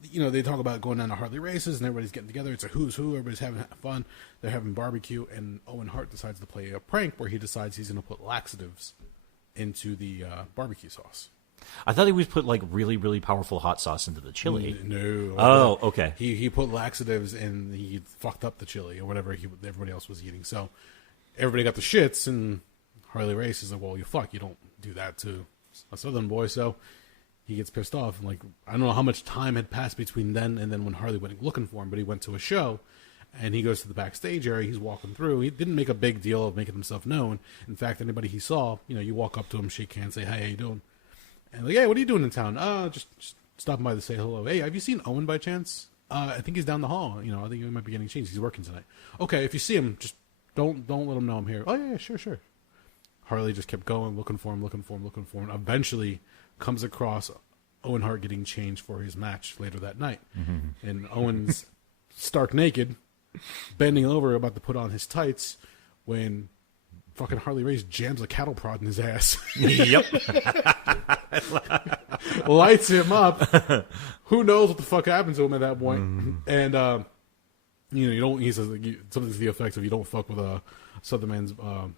they talk about going down to Harley races and everybody's getting together. It's a who's who. Everybody's having fun. They're having barbecue, and Owen Hart decides to play a prank where he decides he's going to put laxatives into the barbecue sauce. I thought he would put like really, really powerful hot sauce into the chili. No. Oh, okay. He put laxatives and he fucked up the chili or whatever everybody else was eating. So everybody got the shits, and Harley Race is like, "Well, you don't do that to a Southern boy." So he gets pissed off. And like, I don't know how much time had passed between then and then when Harley went looking for him, but he went to a show. And he goes to the backstage area. He's walking through. He didn't make a big deal of making himself known. In fact, anybody he saw, you walk up to him, shake hands, say, "Hey, how you doing?" And like, "Hey, what are you doing in town?" Just stopping by to say hello. "Hey, have you seen Owen by chance?" "I think he's down the hall. I think he might be getting changed. He's working tonight." "Okay, if you see him, just don't let him know I'm here." "Oh yeah, sure." Harley just kept going, looking for him. Eventually comes across Owen Hart getting changed for his match later that night. Mm-hmm. And Owen's stark naked, bending over about to put on his tights when fucking Harley Race jams a cattle prod in his ass. Yep. Lights him up. Who knows what the fuck happened to him at that point? Mm-hmm. And you don't. He says something to the effect of, "You don't fuck with a Southern man's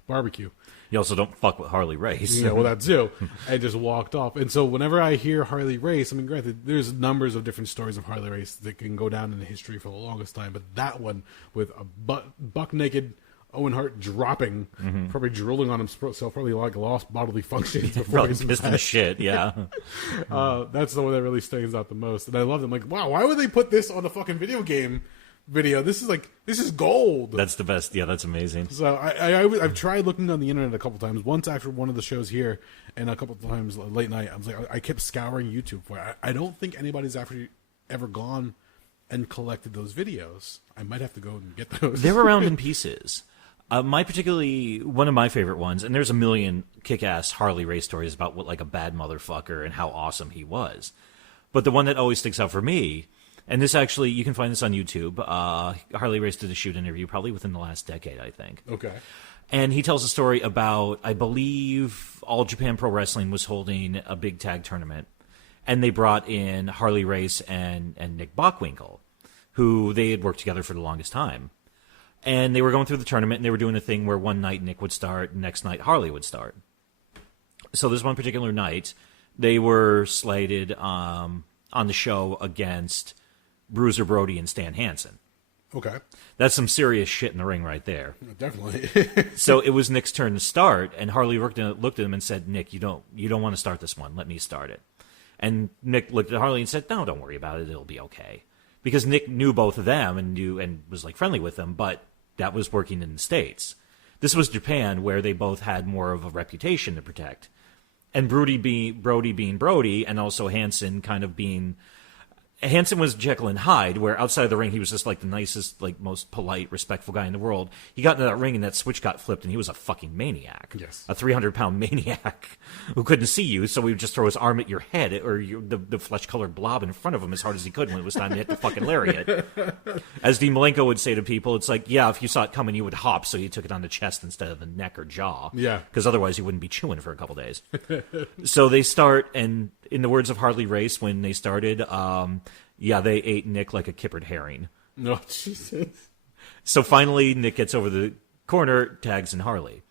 barbecue." You also don't fuck with Harley Race. Yeah, well, that too. And just walked off. And so whenever I hear Harley Race, I mean, granted, there's numbers of different stories of Harley Race that can go down in history for the longest time, but that one with a buck naked Owen Hart dropping, probably drooling on himself, probably like lost bodily functions before probably pissed in shit. Yeah. That's the one that really stands out the most. And I love them. Like, wow, why would they put this on a fucking video game video? This is gold. That's the best. Yeah, that's amazing. So I've tried looking on the internet a couple times. Once after one of the shows here, and a couple of times late night, I was like, I kept scouring YouTube for it. I don't think anybody's actually ever gone and collected those videos. I might have to go and get those. They're around in pieces. One of my favorite ones, and there's a million kick-ass Harley Race stories about what like a bad motherfucker and how awesome he was. But the one that always sticks out for me And this actually, you can find this on YouTube. Harley Race did a shoot interview probably within the last decade, I think. Okay. And he tells a story about, I believe, All Japan Pro Wrestling was holding a big tag tournament. And they brought in Harley Race and Nick Bockwinkel, who they had worked together for the longest time. And they were going through the tournament, and they were doing a thing where one night Nick would start, next night Harley would start. So this one particular night, they were slated on the show against Bruiser Brody and Stan Hansen. Okay. That's some serious shit in the ring right there. Definitely. So it was Nick's turn to start, and Harley looked at him and said, "Nick, you don't want to start this one. Let me start it." And Nick looked at Harley and said, "No, don't worry about it. It'll be okay." Because Nick knew both of them and was like friendly with them, but that was working in the States. This was Japan, where they both had more of a reputation to protect. And Brody being Brody, and also Hansen kind of being... Hansen was Jekyll and Hyde, where outside of the ring he was just like the nicest, like most polite, respectful guy in the world. He got into that ring and that switch got flipped, and he was a fucking maniac. Yes. A 300-pound maniac who couldn't see you, so he would just throw his arm at your head or the flesh-colored blob in front of him as hard as he could when it was time to hit the fucking lariat. As Dean Malenko would say to people, it's like, yeah, if you saw it coming, you would hop, so you took it on the chest instead of the neck or jaw. Yeah. Because otherwise you wouldn't be chewing for a couple days. So they start, and in the words of Harley Race, when they started... yeah, they ate Nick like a kippered herring. No, Jesus. So finally, Nick gets over the corner, tags in Harley.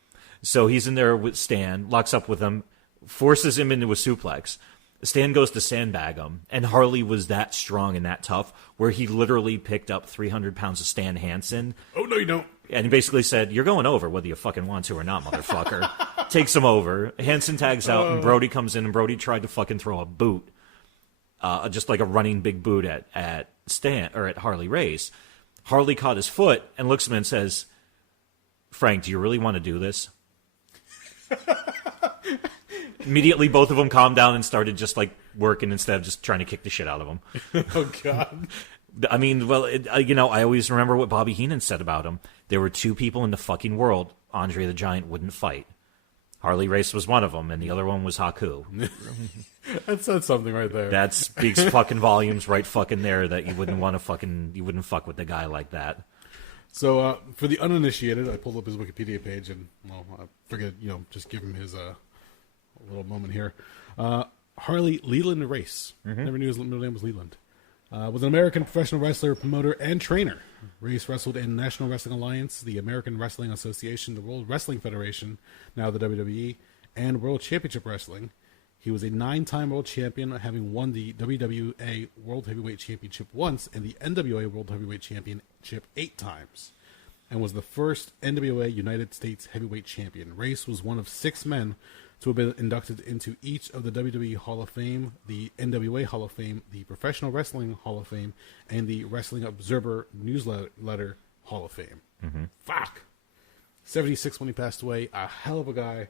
So he's in there with Stan, locks up with him, forces him into a suplex. Stan goes to sandbag him, and Harley was that strong and that tough, where he literally picked up 300 pounds of Stan Hansen. Oh, no, you don't. And he basically said, "You're going over whether you fucking want to or not, motherfucker." Takes him over. Hansen tags out, and Brody comes in, and Brody tried to fucking throw a boot. Just like a running big boot at Stan or at Harley Race. Harley caught his foot and looks at him and says, "Frank, do you really want to do this?" Immediately, both of them calmed down and started just like working instead of just trying to kick the shit out of him. Oh God. I mean, well, I always remember what Bobby Heenan said about him. There were two people in the fucking world Andre the Giant wouldn't fight. Harley Race was one of them, and the other one was Haku. That said something right there. That speaks fucking volumes right fucking there, that you wouldn't fuck with a guy like that. So, for the uninitiated, I pulled up his Wikipedia page, and, well, I figured, just give him his little moment here. Harley Leland Race. Never knew his middle name was Leland. Was an American professional wrestler, promoter, and trainer. Race wrestled in National Wrestling Alliance, the American Wrestling Association, the World Wrestling Federation, now the WWE, and World Championship Wrestling. He was a 9-time world champion, having won the WWA World Heavyweight Championship once and the NWA World Heavyweight Championship 8 times, and was the first NWA United States Heavyweight Champion. Race was one of 6 men to have been inducted into each of the WWE Hall of Fame, the NWA Hall of Fame, the Professional Wrestling Hall of Fame, and the Wrestling Observer Newsletter Hall of Fame. Mm-hmm. Fuck. 76 when he passed away. A hell of a guy.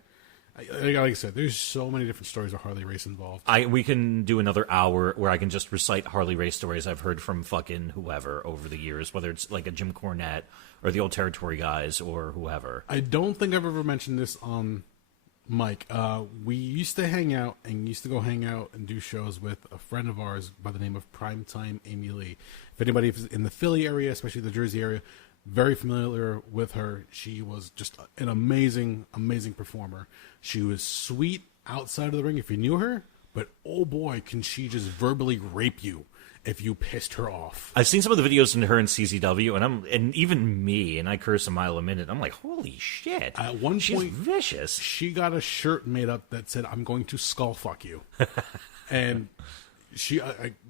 Like I said, there's so many different stories of Harley Race involved. We can do another hour where I can just recite Harley Race stories I've heard from fucking whoever over the years, whether it's like a Jim Cornette or the Old Territory guys or whoever. I don't think I've ever mentioned this on Mike. We used to hang out and do shows with a friend of ours by the name of Primetime Amy Lee. If anybody is in the Philly area, especially the Jersey area, very familiar with her. She was just an amazing, amazing performer. She was sweet outside of the ring if you knew her, but oh boy, can she just verbally rape you if you pissed her off. I've seen some of the videos in her in CZW, and even me, and I curse a mile a minute. I'm like, holy shit! At one she's point, vicious. She got a shirt made up that said, "I'm going to skull fuck you," and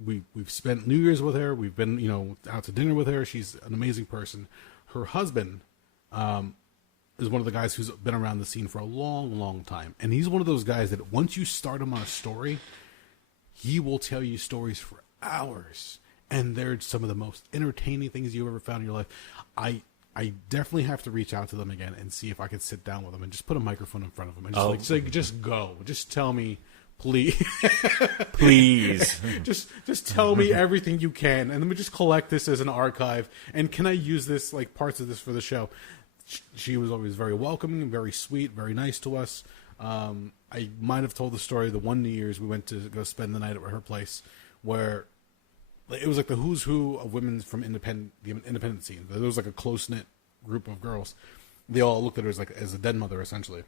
we've spent New Year's with her. We've been out to dinner with her. She's an amazing person. Her husband is one of the guys who's been around the scene for a long, long time, and he's one of those guys that once you start him on a story, he will tell you stories for hours, and they're some of the most entertaining things you've ever found in your life. I definitely have to reach out to them again and see if I can sit down with them and just put a microphone in front of them and just go. Just tell me, please. Please. just tell me everything you can, and let me just collect this as an archive. And can I use this, like parts of this for the show? She was always very welcoming, very sweet, very nice to us. I might have told the story the one New Year's we went to go spend the night at her place, where it was like the who's who of women from the independent scene. There was like a close knit group of girls. They all looked at her as a dead mother, essentially.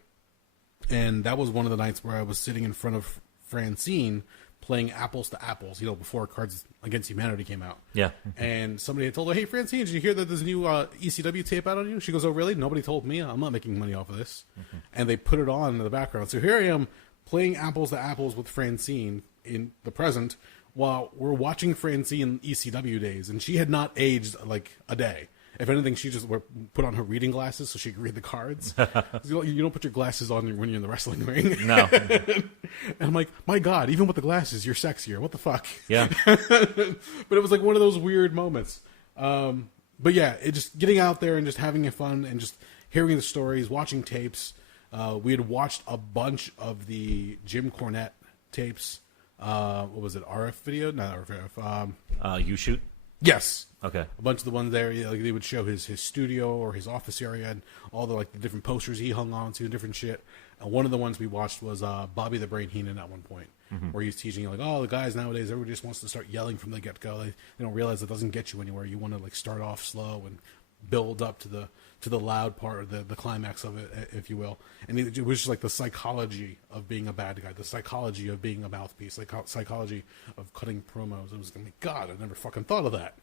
And that was one of the nights where I was sitting in front of Francine playing Apples to Apples, before Cards Against Humanity came out. Yeah. And somebody had told her, "Hey, Francine, did you hear that there's a new ECW tape out on you?" She goes, "Oh, really? Nobody told me. I'm not making money off of this." Mm-hmm. And they put it on in the background. So here I am playing Apples to Apples with Francine in the present while we're watching Francine ECW days. And she had not aged like a day. If anything, she just put on her reading glasses so she could read the cards. You don't put your glasses on when you're in the wrestling ring. No. And I'm like, my God, even with the glasses, you're sexier. What the fuck? Yeah. But it was like one of those weird moments. But yeah, it just getting out there and just having fun and just hearing the stories, watching tapes. We had watched a bunch of the Jim Cornette tapes. What was it? RF video? Not RF. You shoot? Yes. Okay. A bunch of the ones there, like they would show his studio or his office area and all the the different posters he hung on to and different shit. And one of the ones we watched was Bobby the Brain Heenan at one point, where he's teaching the guys nowadays, everybody just wants to start yelling from the get go. They don't realize it doesn't get you anywhere. You want to start off slow and build up to the loud part or the climax of it, if you will. And it was just like the psychology of being a bad guy, the psychology of being a mouthpiece, like psychology of cutting promos. It was like, God, I never fucking thought of that.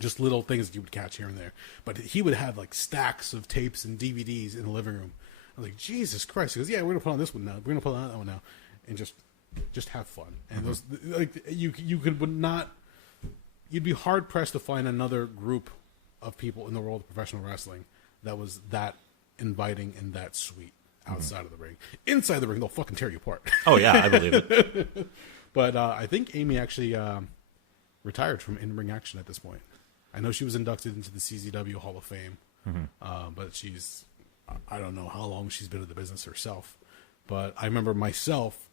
Just little things that you would catch here and there. But he would have stacks of tapes and DVDs in the living room. I was like, Jesus Christ. He goes, yeah, we're going to put on this one now. We're going to put on that one now. And just have fun. And those, you'd be hard pressed to find another group of people in the world of professional wrestling that was that inviting and that sweet outside of the ring. Inside the ring, they'll fucking tear you apart. Oh, yeah, I believe it. But I think Amy actually retired from in-ring action at this point. I know she was inducted into the CZW Hall of Fame, but I don't know how long she's been in the business herself. But I remember myself,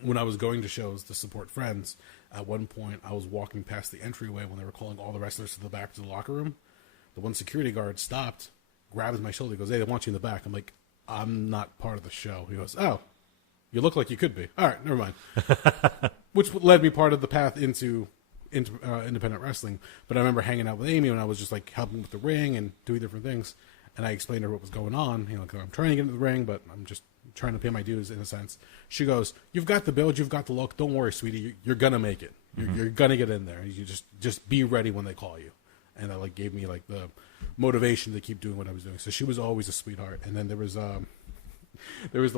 when I was going to shows to support friends, at one point I was walking past the entryway when they were calling all the wrestlers to the back to the locker room. The one security guard stopped, grabs my shoulder, goes, "Hey, they want you in the back." I'm like, "I'm not part of the show." He goes, "Oh, you look like you could be. All right, never mind." Which led me part of the path into independent wrestling. But I remember hanging out with Amy when I was just helping with the ring and doing different things. And I explained to her what was going on. Cause I'm trying to get into the ring, but I'm just trying to pay my dues in a sense. She goes, "You've got the build, you've got the look. Don't worry, sweetie. You're gonna make it. You're gonna get in there. You just be ready when they call you." And that gave me the motivation to keep doing what I was doing. So she was always a sweetheart. And then there was the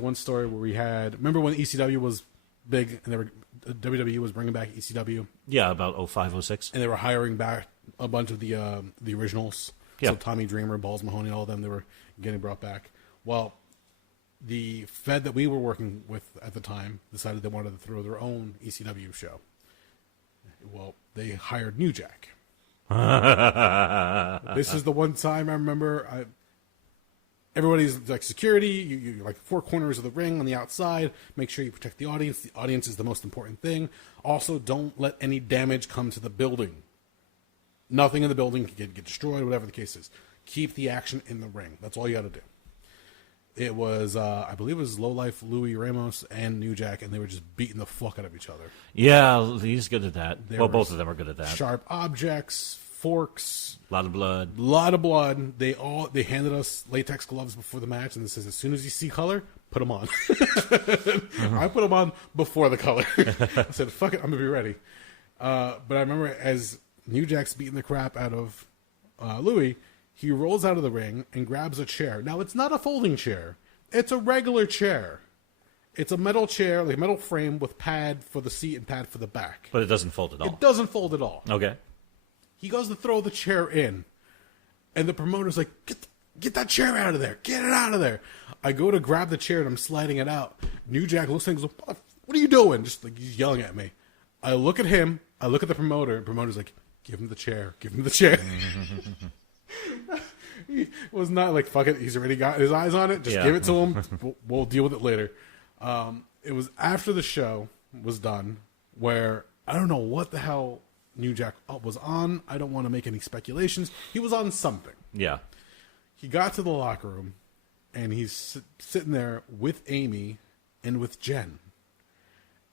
one story where we had, remember when ECW was big and WWE was bringing back ECW? Yeah, about 05, 06. And they were hiring back a bunch of the originals. Yeah. So Tommy Dreamer, Balls Mahoney, all of them, they were getting brought back. Well, the Fed that we were working with at the time decided they wanted to throw their own ECW show. Well, they hired New Jack. This is the one time I remember everybody's security, you 4 corners of the ring on the outside. Make sure you protect the audience. The audience is the most important thing. Also, don't let any damage come to the building. Nothing in the building can get destroyed, whatever the case is. Keep the action in the ring. That's all you got to do. It was, I believe it was Low Life Louis Ramos and New Jack, and they were just beating the fuck out of each other. Yeah, he's good at that. Both of them are good at that. Sharp objects, forks. A lot of blood. A lot of blood. They handed us latex gloves before the match, and it says, as soon as you see color, put them on. I put them on before the color. I said, fuck it, I'm going to be ready. But I remember as New Jack's beating the crap out of Louis, he rolls out of the ring and grabs a chair. Now, it's not a folding chair. It's a regular chair. It's a metal chair, like a metal frame with pad for the seat and pad for the back. But it doesn't fold at all. It doesn't fold at all. Okay. He goes to throw the chair in, and the promoter's like, get that chair out of there. Get it out of there. I go to grab the chair, and I'm sliding it out. New Jack looks at me and goes, what are you doing? Just he's yelling at me. I look at him. I look at the promoter. The promoter's like, give him the chair. Give him the chair. He was not like, fuck it, he's already got his eyes on it. Just give it to him. We'll deal with it later. It was after the show was done where I don't know what the hell New Jack was on. I don't want to make any speculations. He was on something. Yeah. He got to the locker room, and he's sitting there with Amy and with Jen.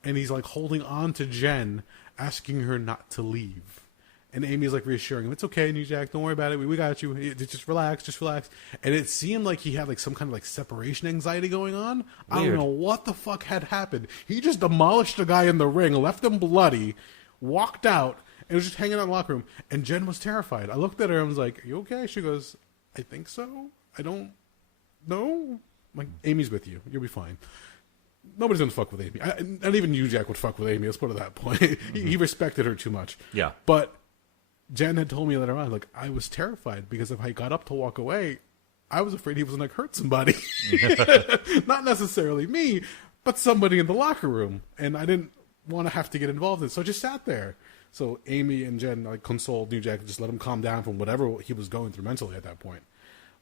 And he's holding on to Jen asking her not to leave. And Amy's like reassuring him, it's okay, New Jack, don't worry about it. We got you. Just relax, just relax. And it seemed like he had like some kind of like separation anxiety going on. Weird. I don't know what the fuck had happened. He just demolished the guy in the ring, left him bloody, walked out, and was just hanging out in the locker room. And Jen was terrified. I looked at her and was like, "Are you okay?" She goes, "I think so. I don't know." I'm like, Amy's with you. You'll be fine. Nobody's gonna fuck with Amy. Not even New Jack would fuck with Amy. Let's put it that point. He respected her too much. Yeah. But Jen had told me later on, like, I was terrified because if I got up to walk away, I was afraid he was going to hurt somebody. Not necessarily me, but somebody in the locker room. And I didn't want to have to get involved in it. So I just sat there. So Amy and Jen like consoled New Jack, just let him calm down from whatever he was going through mentally at that point.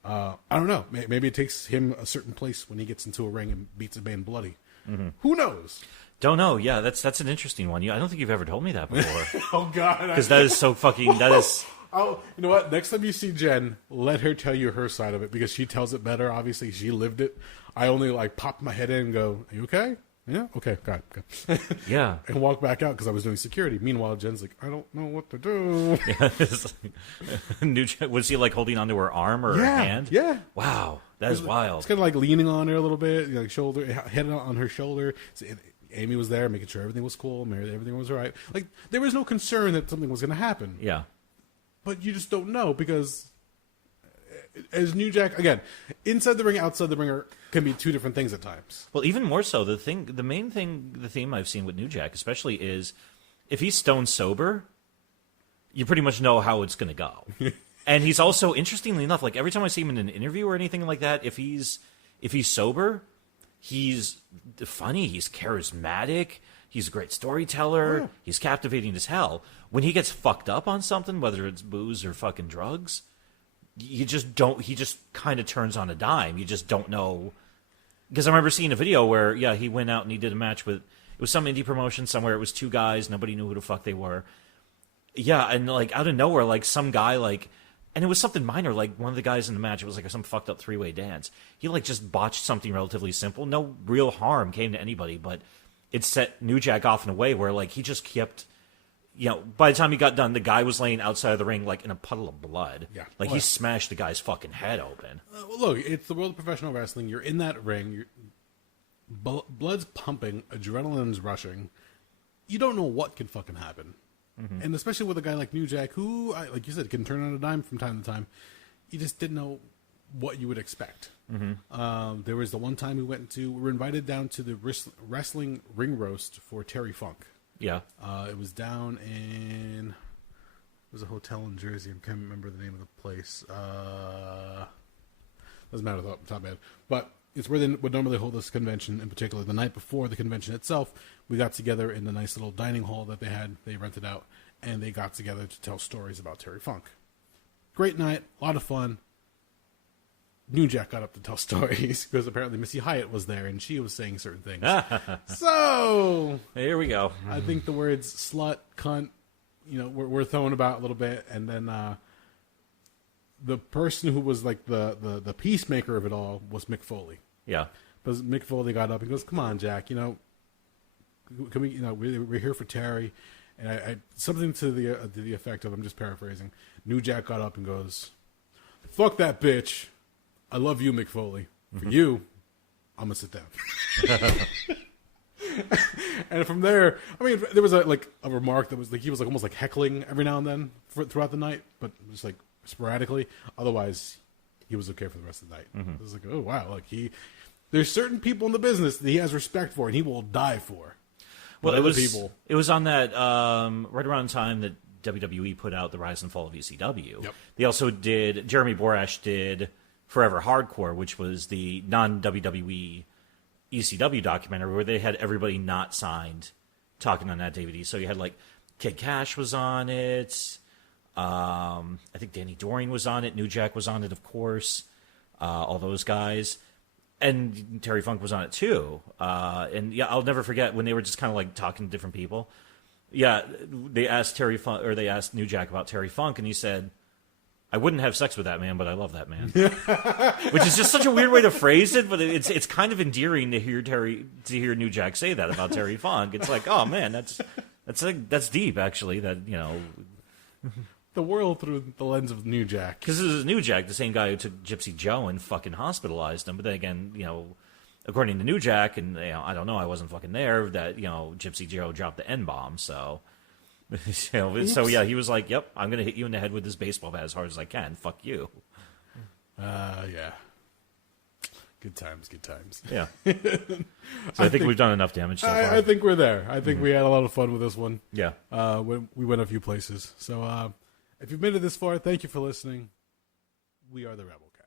I don't know. Maybe it takes him a certain place when he gets into a ring and beats a man bloody. Mm-hmm. Who knows? Don't know. Yeah, that's an interesting one. I don't think you've ever told me that before. Oh, God. Because that is so fucking... That is... Oh, you know what? Next time you see Jen, let her tell you her side of it because she tells it better. Obviously, she lived it. I only like pop my head in and go, "Are you okay?" Yeah, okay, got it. Yeah, and walk back out because I was doing security. Meanwhile, Jen's like, "I don't know what to do." Yeah, was he like holding onto her arm or her hand? Yeah. Wow, that is wild. It's kind of like leaning on her a little bit, like shoulder, head on her shoulder. Amy was there, making sure everything was cool, everything was all right. Like there was no concern that something was going to happen. Yeah. But you just don't know because, as New Jack, again, inside the ring, outside the ring can be two different things at times. Well, even more so, the theme I've seen with New Jack, especially, is if he's stone sober, you pretty much know how it's going to go. And he's also, interestingly enough, like every time I see him in an interview or anything like that, if he's sober, he's funny, he's charismatic. He's a great storyteller. Yeah. He's captivating as hell. When he gets fucked up on something, whether it's booze or fucking drugs, you just don't. He just kind of turns on a dime. You just don't know. Because I remember seeing a video where, he went out and he did a match with, it was some indie promotion somewhere. It was two guys. Nobody knew who the fuck they were. Yeah, and like out of nowhere, like some guy, like, and it was something minor. Like one of the guys in the match, it was like some fucked up 3-way dance. He like just botched something relatively simple. No real harm came to anybody, but it set New Jack off in a way where, like, he just kept, by the time he got done, the guy was laying outside of the ring, like, in a puddle of blood. Yeah. Like, he smashed the guy's fucking head open. Look, it's the world of professional wrestling. You're in that ring. Blood's pumping. Adrenaline's rushing. You don't know what can fucking happen. Mm-hmm. And especially with a guy like New Jack, who, like you said, can turn on a dime from time to time. You just didn't know what you would expect. Mm-hmm. There was the one time we were invited down to the wrestling ring roast for Terry Funk. Yeah. It was down in, it was a hotel in Jersey. I can't remember the name of the place. Doesn't matter off the top of my head. But it's where they would normally hold this convention, in particular. The night before the convention itself, we got together in the nice little dining hall that they rented out, and they got together to tell stories about Terry Funk. Great night, a lot of fun. New Jack got up to tell stories because apparently Missy Hyatt was there and she was saying certain things. So here we go. I think the words slut, cunt, were thrown about a little bit, and then the person who was like the peacemaker of it all was Mick Foley. Yeah, because Mick Foley got up and goes, "Come on, Jack, can we? We're here for Terry." And I something to the effect of, I'm just paraphrasing. New Jack got up and goes, "Fuck that bitch. I love you, Mick Foley. For you, I'm gonna sit down." And from there, I mean, there was a remark that was like he was like almost like heckling every now and then throughout the night, but just like sporadically. Otherwise, he was okay for the rest of the night. Mm-hmm. It was like, oh wow, like there's certain people in the business that he has respect for, and he will die for. Well, it was on that right around the time that WWE put out the Rise and Fall of ECW. Yep. They also did, Jeremy Borash did Forever Hardcore, which was the non-WWE ECW documentary where they had everybody not signed talking on that DVD. So you had like Kid Cash was on it. I think Danny Doring was on it. New Jack was on it, of course. All those guys. And Terry Funk was on it too. And yeah, I'll never forget when they were just kind of like talking to different people. Yeah, they asked they asked New Jack about Terry Funk, and he said, "I wouldn't have sex with that man, but I love that man." Which is just such a weird way to phrase it, but it's kind of endearing to hear New Jack say that about Terry Funk. It's like, oh man, that's That's deep, actually. That The world through the lens of New Jack. because this is New Jack, the same guy who took Gypsy Joe and fucking hospitalized him. But then again, according to New Jack, and I don't know, I wasn't fucking there. That Gypsy Joe dropped the N-bomb, so. So yeah, he was like, "Yep, I'm gonna hit you in the head with this baseball bat as hard as I can. Fuck you." Yeah. Good times. Yeah. So I think we've done enough damage so far. I think we're there. I think we had a lot of fun with this one. Yeah. We went a few places. So if you've made it this far, thank you for listening. We are the Rabblecast.